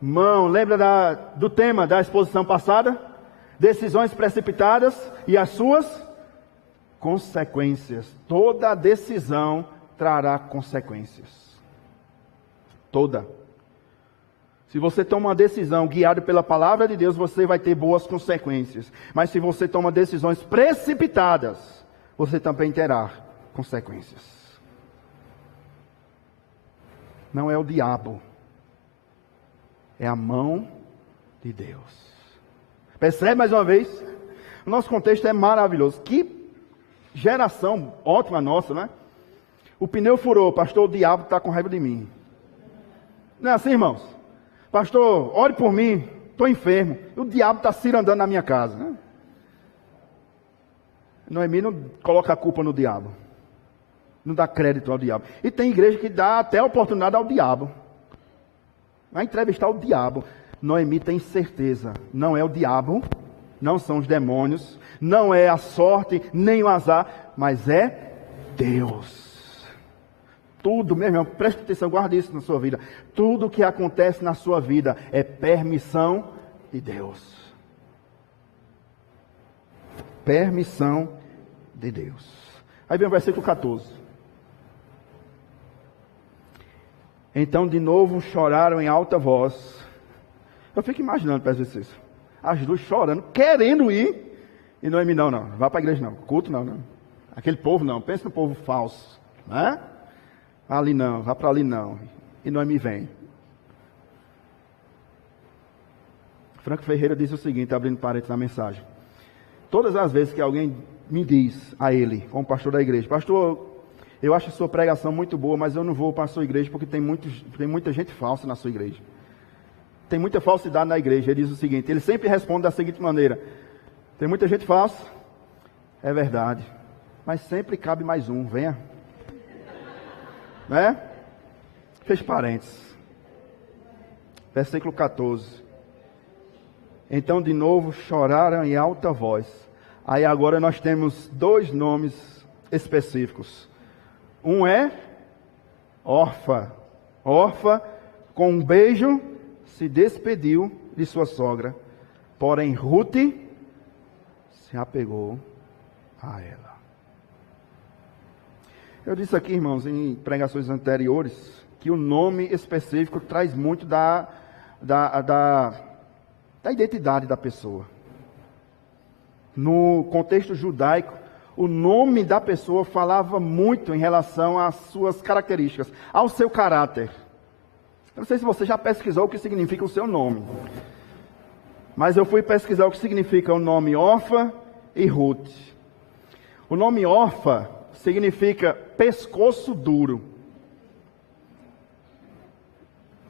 mão. Lembra do tema da exposição passada? Decisões precipitadas e as suas consequências. Toda decisão trará consequências. Toda. Se você toma uma decisão guiada pela palavra de Deus, você vai ter boas consequências. Mas se você toma decisões precipitadas, você também terá consequências. Não é o diabo. É a mão de Deus. Percebe mais uma vez? O nosso contexto é maravilhoso. Que geração ótima nossa, né? O pneu furou, pastor, o diabo está com raiva de mim. Não é assim, irmãos? Pastor, ore por mim, estou enfermo. O diabo está cirandando na minha casa. Né? Noemi não coloca a culpa no diabo. Não dá crédito ao diabo. E tem igreja que dá até oportunidade ao diabo. Vai entrevistar o diabo. Noemi tem certeza, não é o diabo, não são os demônios, não é a sorte, nem o azar, mas é Deus. Tudo, meu irmão, preste atenção, guarde isso na sua vida. Tudo que acontece na sua vida é permissão de Deus. Permissão de Deus. Aí vem o versículo 14. Então de novo choraram em alta voz. Eu fico imaginando para isso. As duas chorando, querendo ir. E Noemi, não, vá para a igreja não. Culto não. Aquele povo não, pensa no povo falso. Né? Ali não, vá para ali não. E Noemi vem. Franco Ferreira diz o seguinte, abrindo parênteses na mensagem. Todas as vezes que alguém me diz a ele, como pastor da igreja, pastor, eu acho a sua pregação muito boa, mas eu não vou para a sua igreja porque tem muita gente falsa na sua igreja. Tem muita falsidade na igreja. Ele diz o seguinte, ele sempre responde da seguinte maneira, tem muita gente falsa, é verdade, mas sempre cabe mais um, venha. Né? Fez parênteses. Versículo 14. Então de novo choraram em alta voz. Aí agora nós temos dois nomes específicos. Um é Orfa. Orfa, com um beijo, se despediu de sua sogra. Porém, Ruth se apegou a ela. Eu disse aqui, irmãos, em pregações anteriores, que o nome específico traz muito da identidade da pessoa. No contexto judaico, o nome da pessoa falava muito em relação às suas características, ao seu caráter. Eu não sei se você já pesquisou o que significa o seu nome. Mas eu fui pesquisar o que significa o nome Orfa e Ruth. O nome Orfa significa pescoço duro.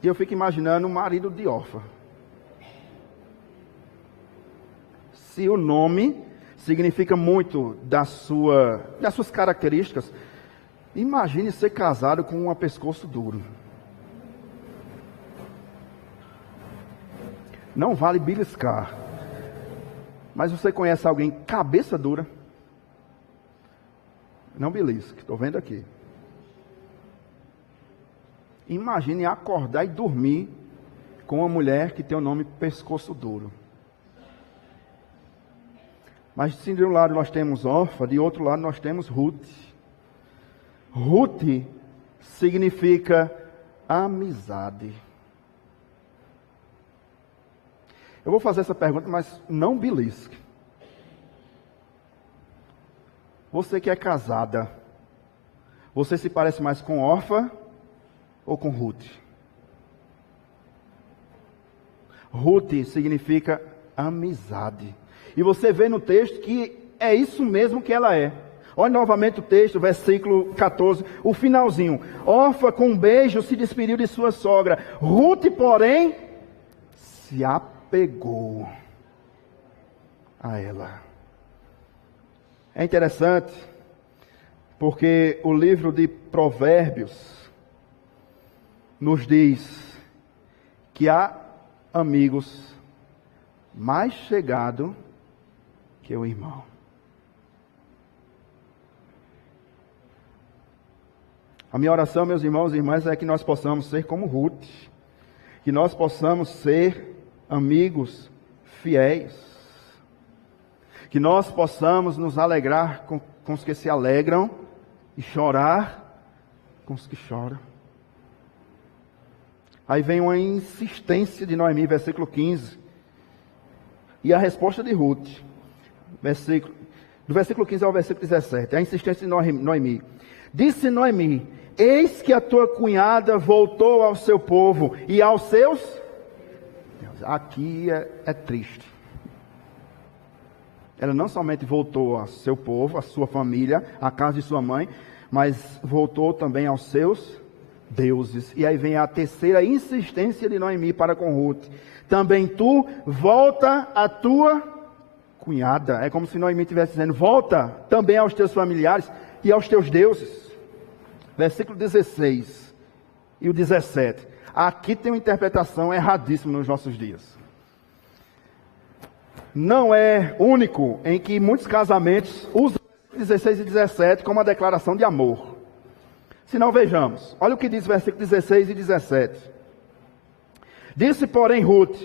E eu fico imaginando o marido de Orfa. Se o nome significa muito das suas características, imagine ser casado com um pescoço duro. Não vale beliscar. Mas você conhece alguém cabeça dura? Não belisque, estou vendo aqui. Imagine acordar e dormir com uma mulher que tem o nome pescoço duro. Mas se de um lado nós temos Orfa, de outro lado nós temos Ruth. Ruth significa amizade. Eu vou fazer essa pergunta, mas não belisque. Você que é casada, você se parece mais com Orfa ou com Ruth? Ruth significa amizade. E você vê no texto que é isso mesmo que ela é. Olha novamente o texto, versículo 14, o finalzinho. Orfa com um beijo se despediu de sua sogra. Ruth, porém, se apegou a ela. É interessante, porque o livro de Provérbios nos diz que há amigos mais chegados que o irmão. A minha oração, meus irmãos e irmãs, é que nós possamos ser como Ruth, que nós possamos ser amigos fiéis, que nós possamos nos alegrar com os que se alegram e chorar com os que choram. Aí vem uma insistência de Noemi, versículo 15, e a resposta de Ruth, do versículo 15 ao versículo 17, a insistência de Noemi. Disse Noemi: eis que a tua cunhada voltou ao seu povo e aos seus... Aqui é triste. Ela não somente voltou ao seu povo, à sua família, à casa de sua mãe, mas voltou também aos seus deuses. E aí vem a terceira insistência de Noemi para com Ruth. Também tu volta à tua cunhada. É como se Noemi estivesse dizendo, volta também aos teus familiares e aos teus deuses. Versículo 16 e o 17. Aqui tem uma interpretação erradíssima nos nossos dias. Não é único em que muitos casamentos usam 16 e 17 como uma declaração de amor. Se não, vejamos. Olha o que diz versículo 16 e 17. Disse, porém, Ruth,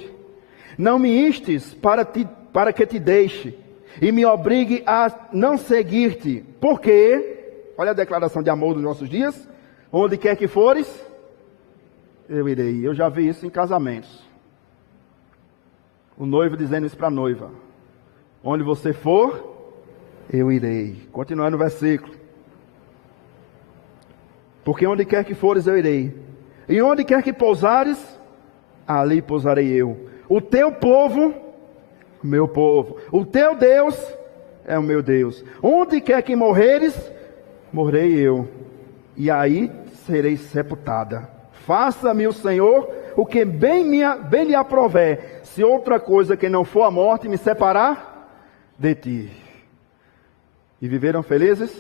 não me instes para que te deixe e me obrigue a não seguir-te. Porque, olha a declaração de amor dos nossos dias, onde quer que fores, eu irei. Eu já vi isso em casamentos. O noivo dizendo isso para a noiva. Onde você for, eu irei. Continuando o versículo. Porque onde quer que fores, eu irei. E onde quer que pousares, ali pousarei eu. O teu povo, meu povo. O teu Deus é o meu Deus. Onde quer que morreres, morrei eu. E aí serei sepultada. Faça-me o Senhor o que bem lhe aprover, se outra coisa que não for a morte me separar de ti. E viveram felizes?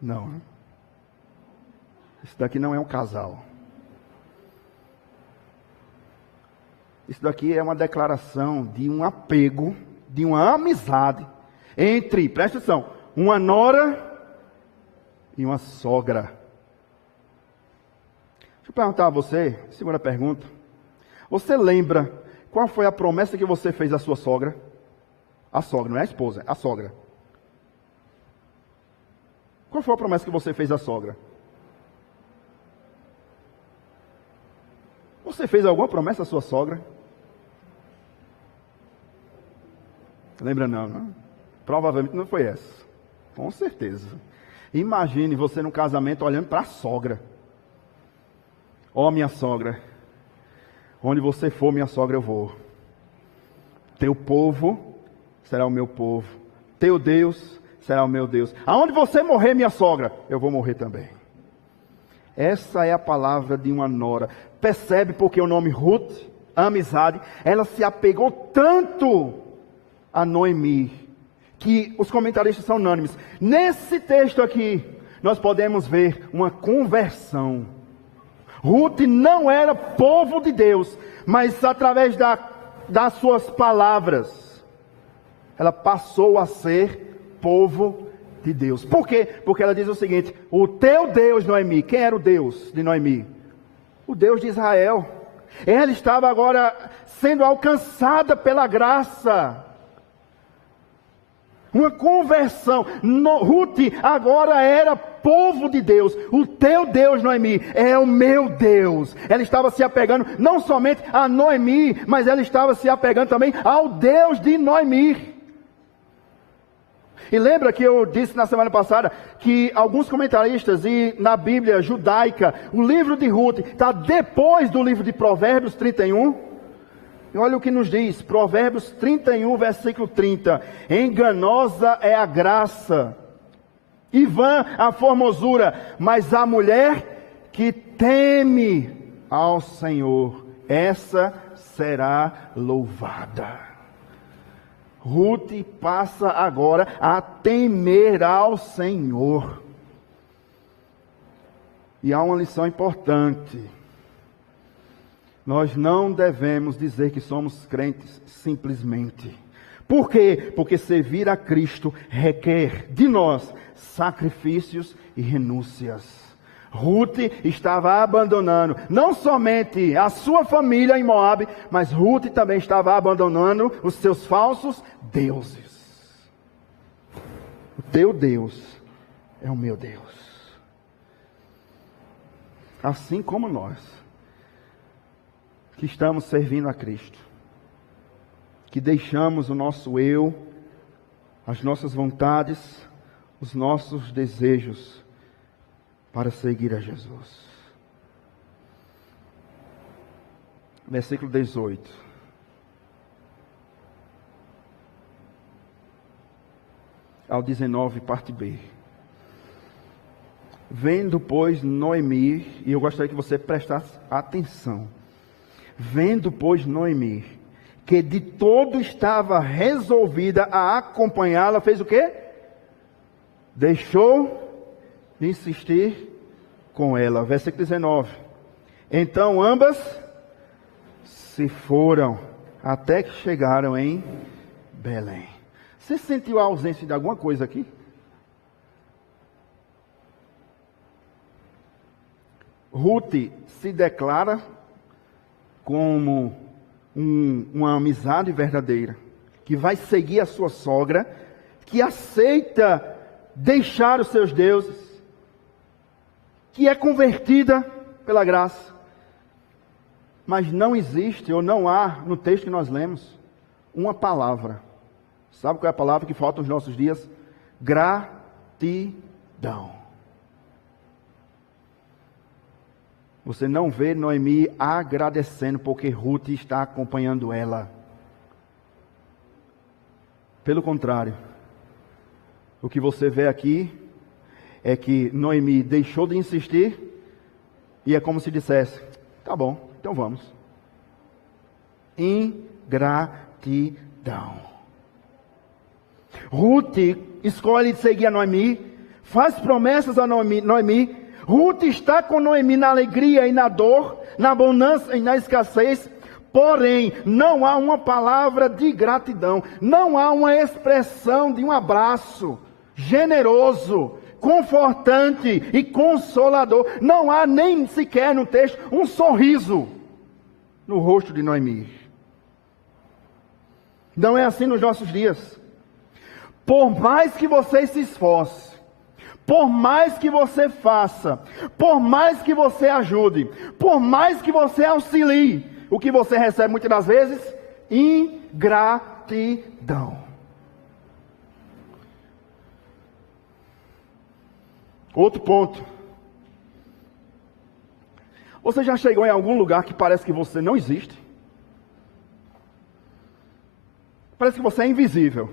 Não. Isso daqui não é um casal. Isso daqui é uma declaração de um apego, de uma amizade entre, presta atenção, uma nora e uma sogra. Deixa eu perguntar a você, segunda pergunta. Você lembra qual foi a promessa que você fez à sua sogra? A sogra, não é a esposa, a sogra. Qual foi a promessa que você fez à sogra? Você fez alguma promessa à sua sogra? Lembra não, não? Provavelmente não foi essa. Com certeza. Imagine você num casamento olhando para a sogra. Ó, minha sogra, onde você for, minha sogra, eu vou. Teu povo será o meu povo. Teu Deus será o meu Deus. Aonde você morrer, minha sogra, eu vou morrer também. Essa é a palavra de uma nora. Percebe porque o nome Ruth, a amizade, ela se apegou tanto a Noemi, que os comentaristas são unânimes. Nesse texto aqui, nós podemos ver uma conversão. Ruth não era povo de Deus, mas através das suas palavras, ela passou a ser povo de Deus. Por quê? Porque ela diz o seguinte, o teu Deus, Noemi, quem era o Deus de Noemi? O Deus de Israel. Ela estava agora sendo alcançada pela graça. Uma conversão. Ruth agora era povo de Deus. O teu Deus, Noemi, é o meu Deus. Ela estava se apegando não somente a Noemi, mas ela estava se apegando também ao Deus de Noemi. E lembra que eu disse na semana passada que alguns comentaristas e na Bíblia judaica, o livro de Ruth está depois do livro de Provérbios 31. E olha o que nos diz, Provérbios 31, versículo 30. Enganosa é a graça, e vã a formosura, mas a mulher que teme ao Senhor, essa será louvada. Ruth passa agora a temer ao Senhor. E há uma lição importante. Nós não devemos dizer que somos crentes simplesmente. Por quê? Porque servir a Cristo requer de nós sacrifícios e renúncias. Ruth estava abandonando não somente a sua família em Moabe, mas Ruth também estava abandonando os seus falsos deuses. O teu Deus é o meu Deus. Assim como nós, que estamos servindo a Cristo, que deixamos o nosso eu, as nossas vontades, os nossos desejos, para seguir a Jesus. Versículo 18. Ao 19, parte B. Vendo, pois, Noemi, e eu gostaria que você prestasse atenção. Vendo, pois, Noemi, que de todo estava resolvida a acompanhá-la, fez o quê? Deixou de insistir com ela. Versículo 19. Então ambas se foram até que chegaram em Belém. Você sentiu a ausência de alguma coisa aqui? Ruth se declara como uma amizade verdadeira, que vai seguir a sua sogra, que aceita deixar os seus deuses, que é convertida pela graça. Mas não existe, ou não há, no texto que nós lemos, uma palavra. Sabe qual é a palavra que falta nos nossos dias? Gratidão. Você não vê Noemi agradecendo porque Ruth está acompanhando ela. Pelo contrário, o que você vê aqui é que Noemi deixou de insistir e é como se dissesse, tá bom, então vamos. Ingratidão. Ruth escolhe seguir a Noemi, faz promessas a Noemi. Ruth está com Noemi na alegria e na dor, na bonança e na escassez, porém não há uma palavra de gratidão, não há uma expressão de um abraço generoso, confortante e consolador. Não há nem sequer no texto um sorriso no rosto de Noemi. Não é assim nos nossos dias. Por mais que você se esforce, por mais que você faça, por mais que você ajude, por mais que você auxilie, o que você recebe muitas das vezes? Ingratidão. Outro ponto. Você já chegou em algum lugar que parece que você não existe? Parece que você é invisível.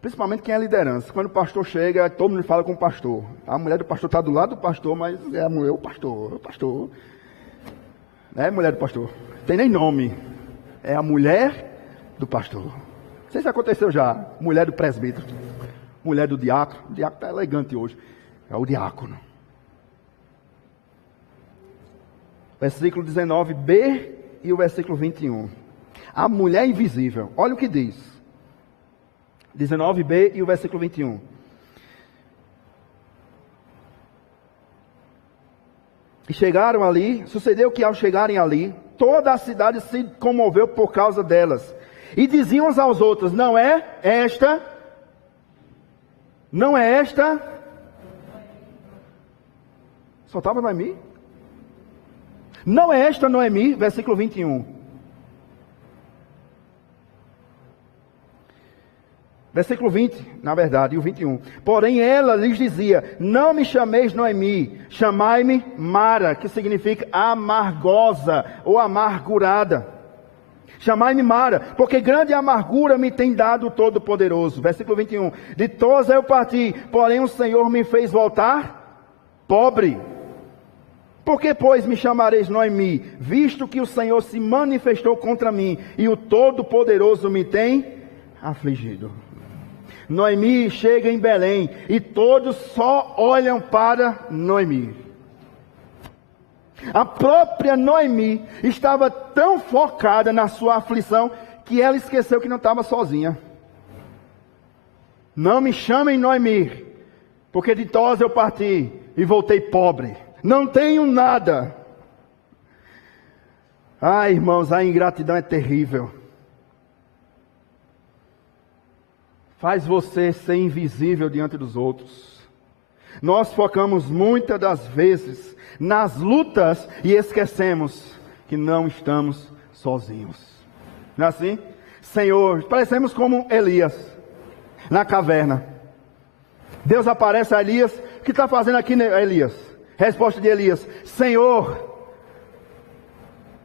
Principalmente quem é liderança. Quando o pastor chega, todo mundo fala com o pastor. A mulher do pastor está do lado do pastor, mas é a mulher, o pastor. Não é a mulher do pastor. Tem nem nome. É a mulher do pastor. Não sei se aconteceu já. Mulher do presbítero. Mulher do diácono. O diácono está elegante hoje. É o diácono. Versículo 19b e o versículo 21. A mulher invisível. Olha o que diz. 19b e o versículo 21. E chegaram ali, sucedeu que ao chegarem ali, toda a cidade se comoveu por causa delas. E diziam uns aos outros, não é esta? Só estava Noemi? Não é esta Noemi, versículo 21. Versículo 20, na verdade, e o 21. Porém ela lhes dizia, não me chameis Noemi, chamai-me Mara, que significa amargosa ou amargurada. Chamai-me Mara, porque grande amargura me tem dado o Todo-Poderoso. Versículo 21. Ditosa eu parti, porém o Senhor me fez voltar pobre. Por que, pois, me chamareis Noemi, visto que o Senhor se manifestou contra mim e o Todo-Poderoso me tem afligido? Noemi chega em Belém e todos só olham para Noemi. A própria Noemi estava tão focada na sua aflição que ela esqueceu que não estava sozinha. Não me chamem Noemi, porque ditosa eu parti e voltei pobre. Não tenho nada. Ai, irmãos, a ingratidão é terrível. Faz você ser invisível diante dos outros. Nós focamos muitas das vezes nas lutas e esquecemos que não estamos sozinhos. Não é assim? Senhor, parecemos como Elias, na caverna. Deus aparece a Elias. O que está fazendo aqui, Elias? Resposta de Elias: Senhor,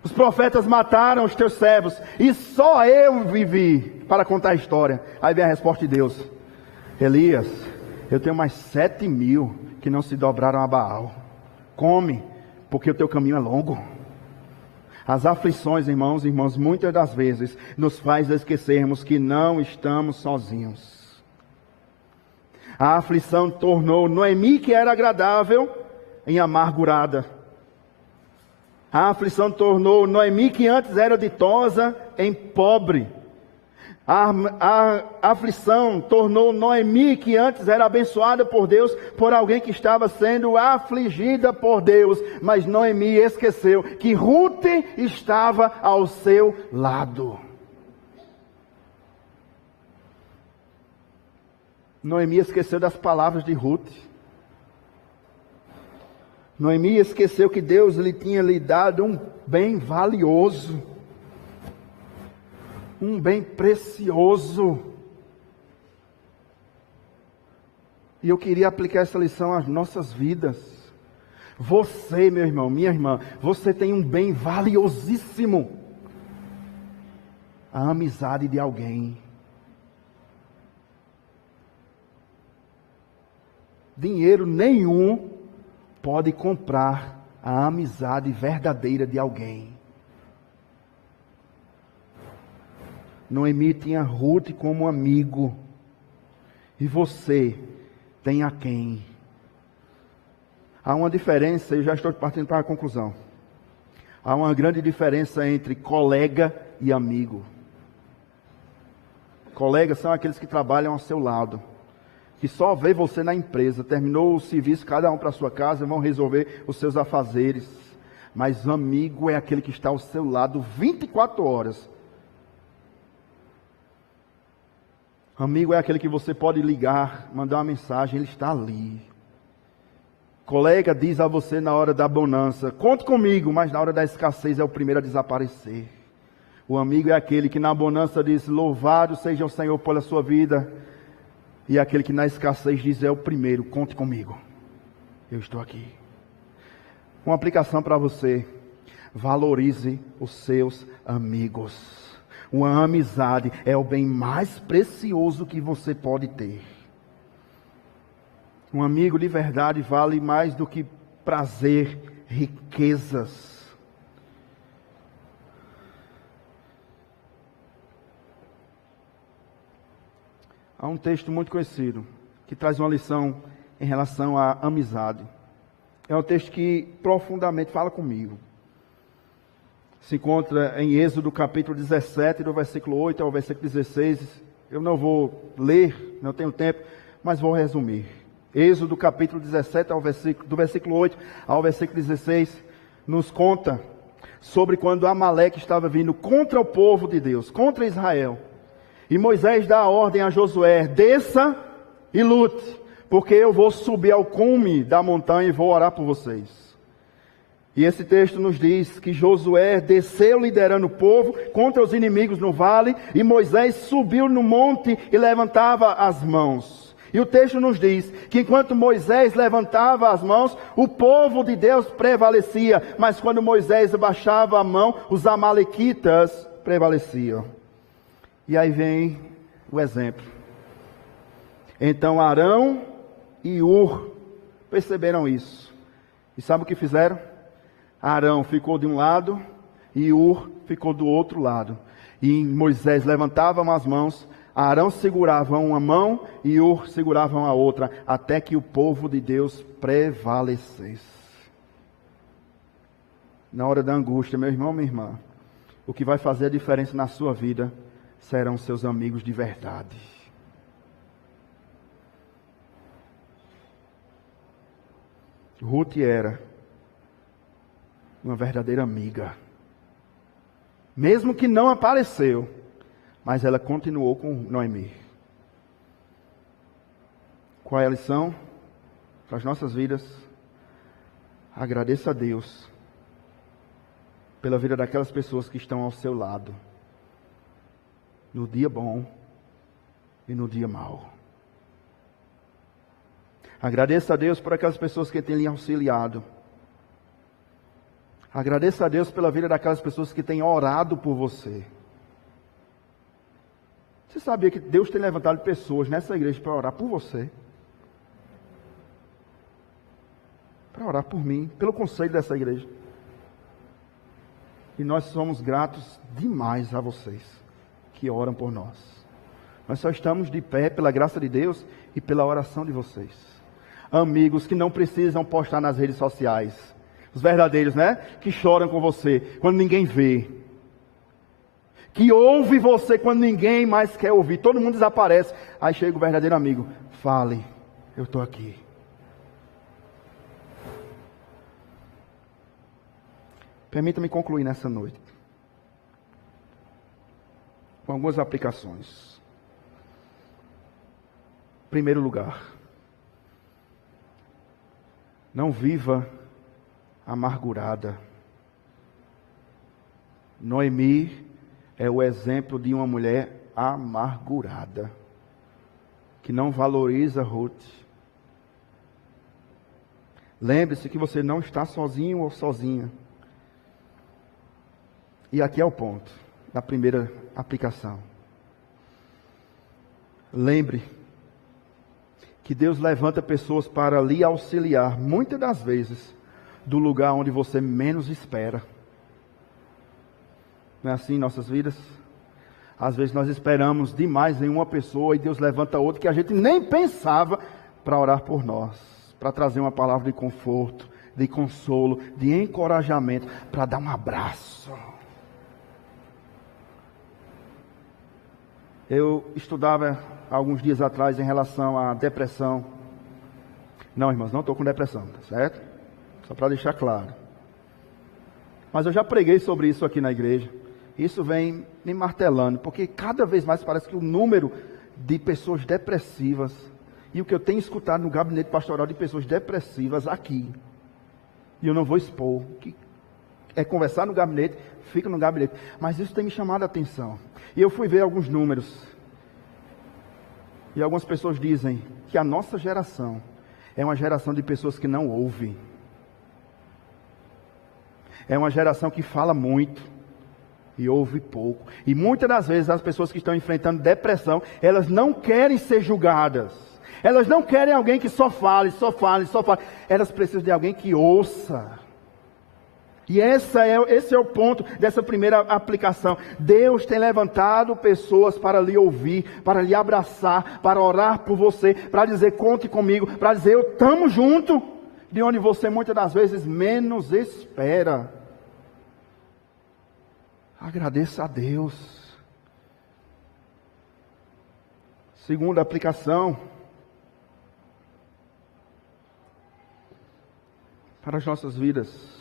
os profetas mataram os teus servos e só eu vivi para contar a história. Aí vem a resposta de Deus: Elias, eu tenho mais 7.000 que não se dobraram a Baal. Come, porque o teu caminho é longo. As aflições, irmãos e irmãs, muitas das vezes nos faz esquecermos que não estamos sozinhos. A aflição tornou Noemi, que era agradável, em amargurada. A aflição tornou Noemi, que antes era ditosa, em pobre. A aflição tornou Noemi, que antes era abençoada por Deus, por alguém que estava sendo afligida por Deus. Mas Noemi esqueceu que Ruth estava ao seu lado. Noemi esqueceu das palavras de Ruth. Noemi esqueceu que Deus lhe tinha lhe dado um bem valioso. Um bem precioso. E eu queria aplicar essa lição às nossas vidas. Você, meu irmão, minha irmã, você tem um bem valiosíssimo. A amizade de alguém. Dinheiro nenhum pode comprar a amizade verdadeira de alguém. Noemi tinha Ruth como amigo. E você tem a quem? Há uma diferença, eu já estou partindo para a conclusão. Há uma grande diferença entre colega e amigo. Colegas são aqueles que trabalham ao seu lado, que só vê você na empresa, terminou o serviço, cada um para a sua casa, vão resolver os seus afazeres. Mas amigo é aquele que está ao seu lado 24 horas. Amigo é aquele que você pode ligar, mandar uma mensagem, ele está ali. Colega diz a você na hora da bonança, conte comigo, mas na hora da escassez é o primeiro a desaparecer. O amigo é aquele que na bonança diz, louvado seja o Senhor pela sua vida. E é aquele que na escassez diz, é o primeiro, conte comigo. Eu estou aqui. Uma aplicação para você, valorize os seus amigos. Uma amizade é o bem mais precioso que você pode ter. Um amigo de verdade vale mais do que prazer, riquezas. Há um texto muito conhecido que traz uma lição em relação à amizade. É um texto que profundamente fala comigo. Se encontra em Êxodo capítulo 17, do versículo 8 ao versículo 16. Eu não vou ler, não tenho tempo, mas vou resumir. Êxodo capítulo 17, do versículo 8 ao versículo 16, nos conta sobre quando Amaleque estava vindo contra o povo de Deus, contra Israel. E Moisés dá a ordem a Josué, desça e lute, porque eu vou subir ao cume da montanha e vou orar por vocês. E esse texto nos diz que Josué desceu liderando o povo contra os inimigos no vale, e Moisés subiu no monte e levantava as mãos. E o texto nos diz que enquanto Moisés levantava as mãos, o povo de Deus prevalecia, mas quando Moisés abaixava a mão, os amalequitas prevaleciam. E aí vem o exemplo. Então Arão e Ur perceberam isso. E sabe o que fizeram? Arão ficou de um lado e Ur ficou do outro lado. E Moisés levantava as mãos, Arão segurava uma mão e Ur segurava a outra, até que o povo de Deus prevalecesse. Na hora da angústia, meu irmão, minha irmã, o que vai fazer a diferença na sua vida serão seus amigos de verdade. Ruth era uma verdadeira amiga. Mesmo que não apareceu, mas ela continuou com Noemi. Qual é a lição para as nossas vidas? Agradeça a Deus pela vida daquelas pessoas que estão ao seu lado, no dia bom e no dia mau. Agradeça a Deus por aquelas pessoas que têm lhe auxiliado. Agradeça a Deus pela vida daquelas pessoas que têm orado por você. Você sabia que Deus tem levantado pessoas nessa igreja para orar por você? para orar por mim, pelo conselho dessa igreja. E nós somos gratos demais a vocês que oram por nós. Nós só estamos de pé pela graça de Deus e pela oração de vocês. Amigos que não precisam postar nas redes sociais. Os verdadeiros, né? Que choram com você quando ninguém vê. Que ouve você quando ninguém mais quer ouvir. Todo mundo desaparece. Aí chega o verdadeiro amigo. Fale, eu estou aqui. Permita-me concluir nessa noite com algumas aplicações. Em primeiro lugar, não viva amargurada. Noemi é o exemplo de uma mulher amargurada, que não valoriza Ruth. Lembre-se que você não está sozinho ou sozinha. E aqui é o ponto da primeira aplicação. Lembre que Deus levanta pessoas para lhe auxiliar, muitas das vezes, do lugar onde você menos espera. Não é assim em nossas vidas? Às vezes nós esperamos demais em uma pessoa e Deus levanta outra que a gente nem pensava para orar por nós, para trazer uma palavra de conforto, de consolo, de encorajamento, para dar um abraço. Eu estudava alguns dias atrás em relação à depressão. Não, irmãos, não estou com depressão, tá certo? Só para deixar claro. Mas eu já preguei sobre isso aqui na igreja. Isso vem me martelando, porque cada vez mais parece que o número de pessoas depressivas, e o que eu tenho escutado no gabinete pastoral de pessoas depressivas aqui, e eu não vou expor, que é conversar no gabinete, fica no gabinete, mas isso tem me chamado a atenção. E eu fui ver alguns números. E algumas pessoas dizem que a nossa geração é uma geração de pessoas que não ouvem. É uma geração que fala muito e ouve pouco. E muitas das vezes as pessoas que estão enfrentando depressão, elas não querem ser julgadas. Elas não querem alguém que só fale, só fale, só fale. Elas precisam de alguém que ouça. E esse é o ponto dessa primeira aplicação. Deus tem levantado pessoas para lhe ouvir, para lhe abraçar, para orar por você, para dizer, conte comigo, para dizer, eu estamos junto, de onde você muitas das vezes menos espera. Agradeça a Deus. Segunda aplicação, para as nossas vidas.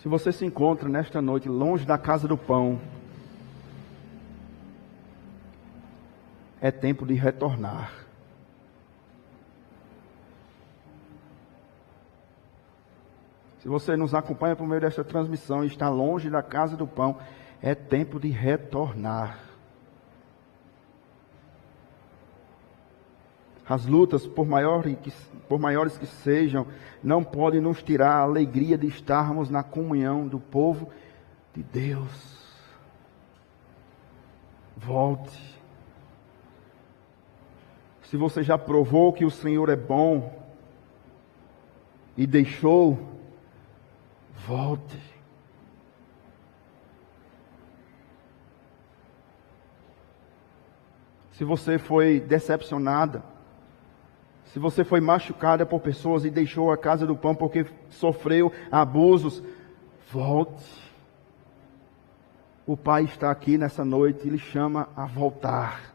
Se você se encontra nesta noite longe da casa do pão, é tempo de retornar. Se você nos acompanha por meio desta transmissão e está longe da casa do pão, é tempo de retornar. As lutas, por maiores que sejam, não podem nos tirar a alegria de estarmos na comunhão do povo de Deus. Volte. Se você já provou que o Senhor é bom e deixou, volte. Se você foi decepcionada, se você foi machucada por pessoas e deixou a casa do pão porque sofreu abusos, volte. O Pai está aqui nessa noite e lhe chama a voltar.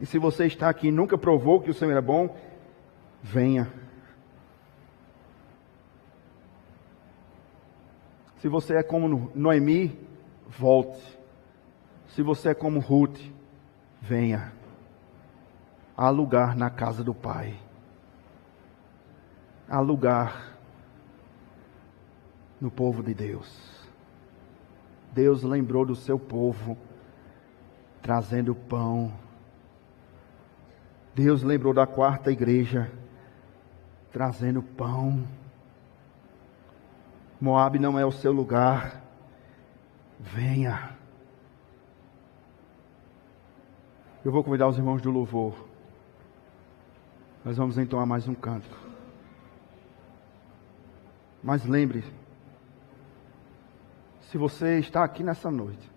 E se você está aqui e nunca provou que o Senhor é bom, venha. Se você é como Noemi, volte. Se você é como Ruth, venha. Há lugar na casa do Pai. Há lugar no povo de Deus. Deus lembrou do seu povo, trazendo pão. Deus lembrou da quarta igreja, trazendo pão. Moabe não é o seu lugar. Venha. Eu vou convidar os irmãos do louvor. Nós vamos entoar mais um canto. Mas lembre, se você está aqui nessa noite,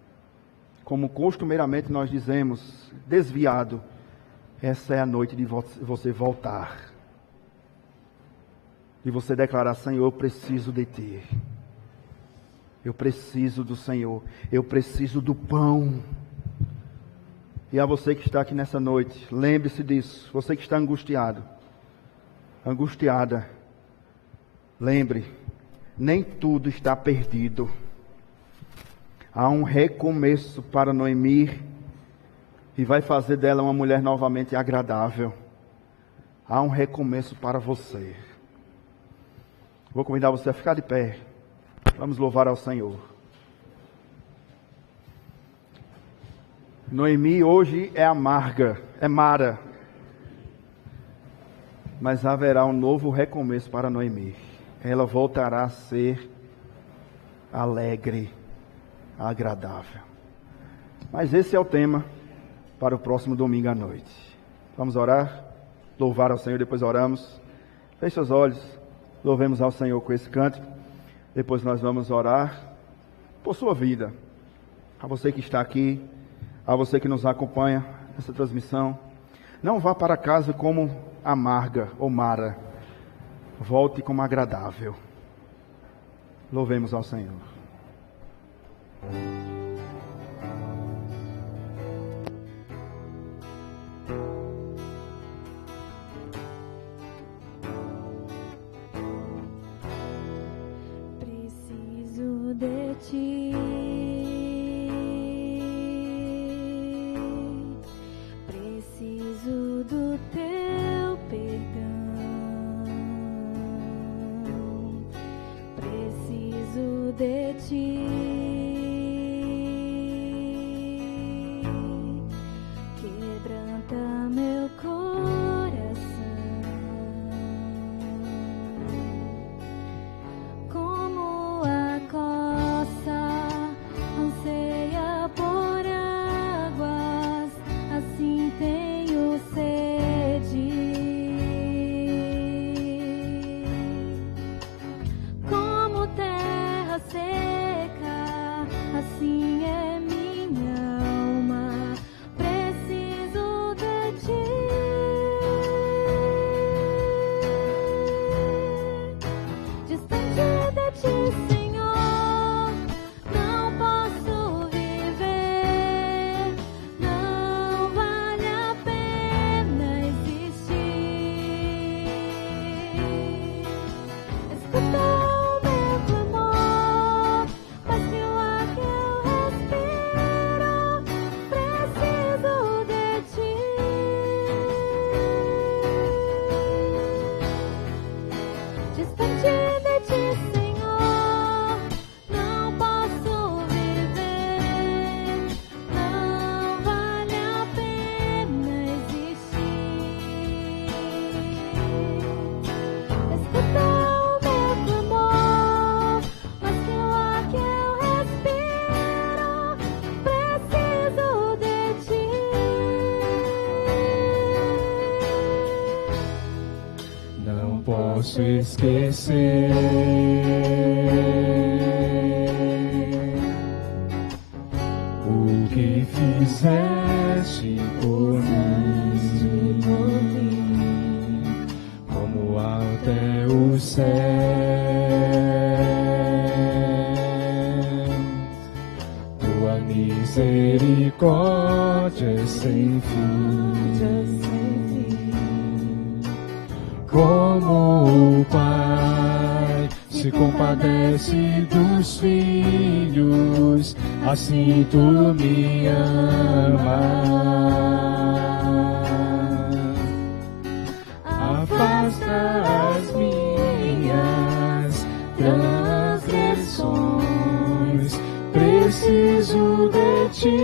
como costumeiramente nós dizemos, desviado, essa é a noite de você voltar. De você declarar: Senhor, eu preciso de Ti. Eu preciso do Senhor. Eu preciso do pão. E a você que está aqui nessa noite, lembre-se disso. Você que está angustiado, angustiada, lembre, nem tudo está perdido. Há um recomeço para Noemi e vai fazer dela uma mulher novamente agradável. Há um recomeço para você. Vou convidar você a ficar de pé. Vamos louvar ao Senhor. Noemi hoje é amarga, é mara. Mas haverá um novo recomeço para Noemi. Ela voltará a ser alegre, agradável. Mas esse é o tema para o próximo domingo à noite. Vamos orar, louvar ao Senhor, depois oramos. Feche seus olhos, louvemos ao Senhor com esse canto. Depois nós vamos orar por sua vida. A você que está aqui, a você que nos acompanha nessa transmissão. Não vá para casa como amarga ou mara. Volte como agradável. Louvemos ao Senhor. Preciso de Ti. Preciso do Teu perdão. Preciso de Ti. Quebranta meu coração. Como a costa anseia por águas, assim tenho sede. Como terra seca, assim é minha alma. Preciso de Ti. Distante de Ti, Senhor, não posso viver. Não vale a pena existir. Escuta o meu clamor, faz que o ar que eu respiro. Preciso de Ti. Distante de Ti, Senhor, não posso viver. Não vale a pena existir. Escuta o meu clamor, mas que o ar que eu respiro. Preciso de Ti. Não posso esquecer o que fizeste por mim, como até o céu, tua misericórdia é sem fim. Como o Pai se compadece dos filhos, assim Tu me amas. Afasta as minhas transgressões, preciso de Ti.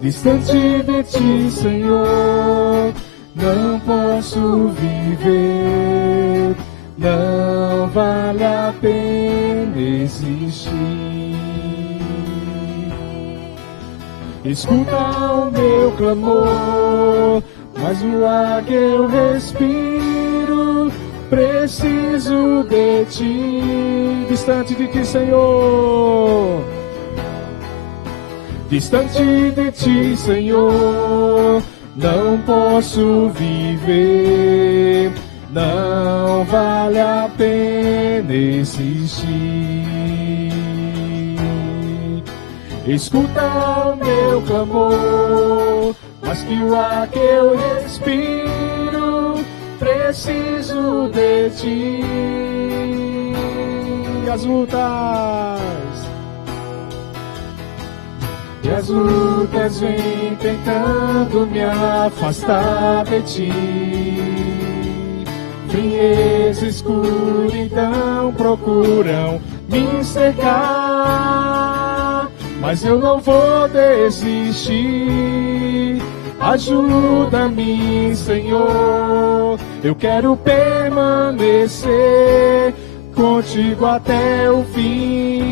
Distante de Ti, Senhor, não posso viver. Não vale a pena existir. escuta o meu clamor, mas no ar que eu respiro, preciso de ti, distante de ti, Senhor. Distante de ti, Senhor, não posso viver, não vale a pena existir. Escuta o meu clamor, mas que o ar que eu respiro, preciso de ti. As lutas vêm tentando me afastar de ti. Frieza e escuridão procuram me cercar, mas eu não vou desistir. Ajuda-me, Senhor, eu quero permanecer contigo até o fim.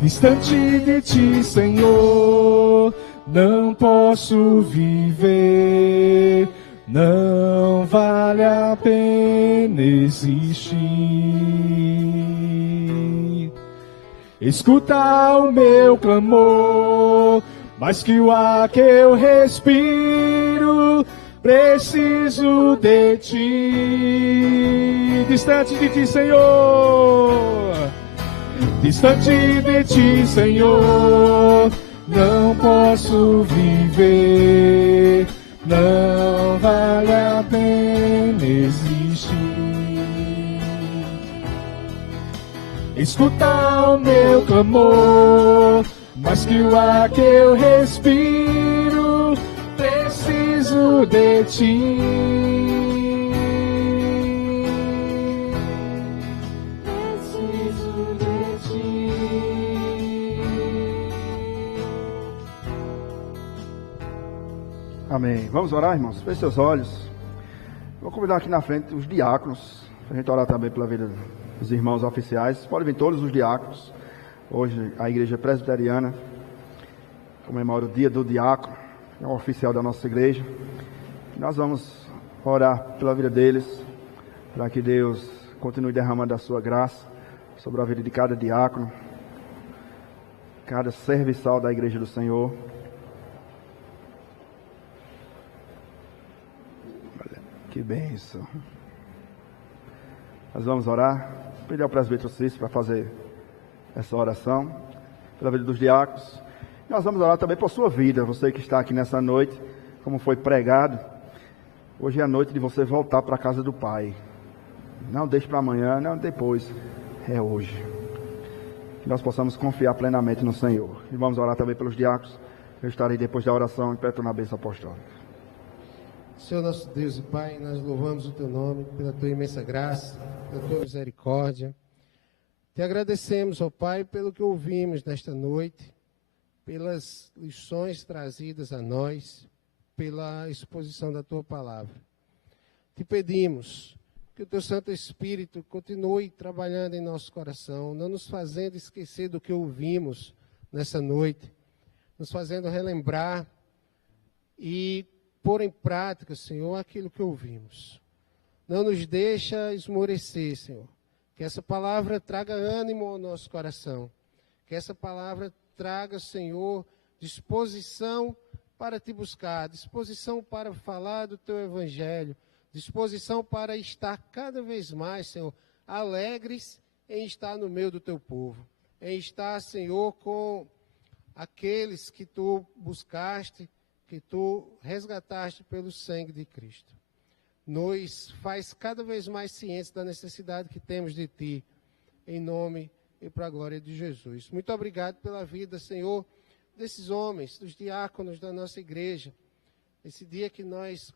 Distante de ti, Senhor, não posso viver, não vale a pena existir. Escuta o meu clamor, mas que o ar que eu respiro, preciso de ti. Distante de ti, Senhor, distante de ti, Senhor, não posso viver, não vale a pena existir. Escuta o meu clamor, mas que o ar que eu respiro, preciso de ti. Preciso de ti. Amém. Vamos orar, irmãos? Feche seus olhos. Vou convidar aqui na frente os diáconos, para a gente orar também pela vida dos irmãos oficiais. Podem vir todos os diáconos. Hoje a igreja presbiteriana comemora o dia do diácono, é um oficial da nossa igreja. Nós vamos orar pela vida deles, para que Deus continue derramando a sua graça sobre a vida de cada diácono, cada serviçal da igreja do Senhor. Olha, que bênção. Nós vamos orar, pedir ao presbítero Cícero para fazer essa oração pela vida dos diáconos. Nós vamos orar também por sua vida, você que está aqui nessa noite, como foi pregado. Hoje é a noite de você voltar para a casa do Pai. Não deixe para amanhã, não depois, é hoje. Que nós possamos confiar plenamente no Senhor. E vamos orar também pelos diáconos. Eu estarei depois da oração impetrando na bênção apostólica. Senhor nosso Deus e Pai, nós louvamos o Teu nome pela Tua imensa graça, pela Tua misericórdia. Te agradecemos, ó Pai, pelo que ouvimos nesta noite, pelas lições trazidas a nós, pela exposição da Tua palavra. Te pedimos que o Teu Santo Espírito continue trabalhando em nosso coração, não nos fazendo esquecer do que ouvimos nessa noite, nos fazendo relembrar e pôr em prática, Senhor, aquilo que ouvimos. Não nos deixa esmorecer, Senhor. Que essa palavra traga ânimo ao nosso coração. Que essa palavra traga, Senhor, disposição para te buscar, disposição para falar do teu evangelho, disposição para estar cada vez mais, Senhor, alegres em estar no meio do teu povo, em estar, Senhor, com aqueles que tu buscaste, que tu resgataste pelo sangue de Cristo. Nos faz cada vez mais cientes da necessidade que temos de ti, em nome e para a glória de Jesus. Muito obrigado pela vida, Senhor, desses homens, dos diáconos da nossa igreja. Esse dia que nós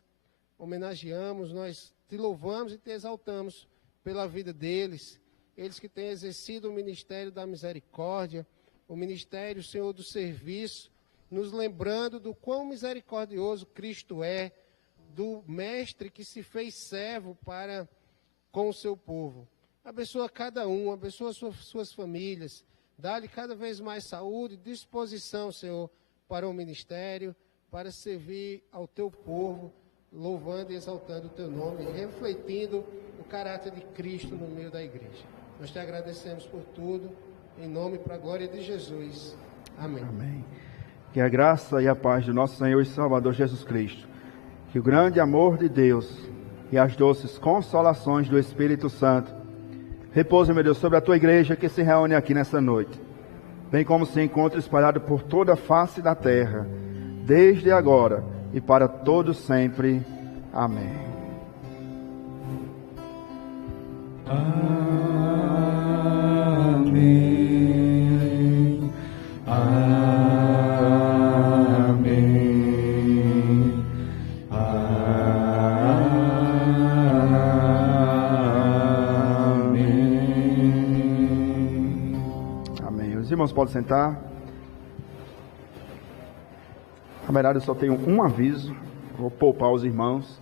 homenageamos, nós te louvamos e te exaltamos pela vida deles, eles que têm exercido o ministério da misericórdia, o ministério, Senhor, do serviço, nos lembrando do quão misericordioso Cristo é, do mestre que se fez servo para com o seu povo. Abençoa cada um, abençoa suas famílias, Dá-lhe cada vez mais saúde, disposição, Senhor, para o ministério, para servir ao teu povo, louvando e exaltando o teu nome, refletindo o caráter de Cristo no meio da igreja. Nós te agradecemos por tudo, em nome e para a glória de Jesus. Amém. Amém. Que a graça e a paz do nosso Senhor e Salvador Jesus Cristo, que o grande amor de Deus e as doces consolações do Espírito Santo repousem, meu Deus, sobre a tua igreja que se reúne aqui nessa noite, bem como se encontra espalhado por toda a face da terra, desde agora e para todos sempre. Amém. Amém. Amém. Amém. Amém. Os irmãos podem sentar. Na verdade, eu só tenho um aviso. Vou poupar os irmãos.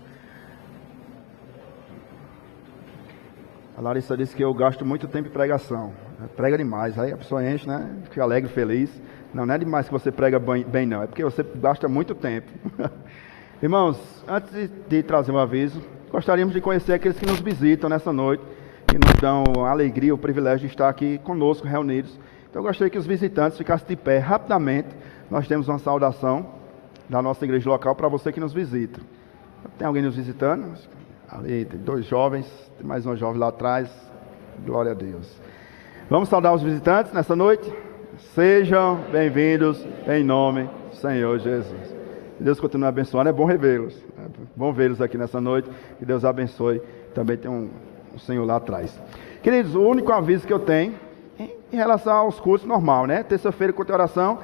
A Larissa disse que eu gasto muito tempo em pregação. Prega demais. Aí a pessoa enche, né? Fica alegre, feliz. Não é demais que você prega bem, não. É porque você gasta muito tempo. Irmãos, antes de trazer um aviso, gostaríamos de conhecer aqueles que nos visitam nessa noite, que nos dão a alegria, o privilégio de estar aqui conosco, reunidos. Então, eu gostaria que os visitantes ficassem de pé rapidamente. Nós temos uma saudação da nossa igreja local para você que nos visita. Tem alguém nos visitando? Ali tem 2 jovens, tem mais um jovem lá atrás. Glória a Deus. Vamos saudar os visitantes nessa noite? Sejam bem-vindos em nome do Senhor Jesus. Que Deus continue abençoando. É bom revê-los. É bom vê-los aqui nessa noite. Que Deus abençoe. Também tem um Senhor lá atrás. Queridos, o único aviso que eu tenho em relação aos cultos normal, né? Terça-feira, culto de oração.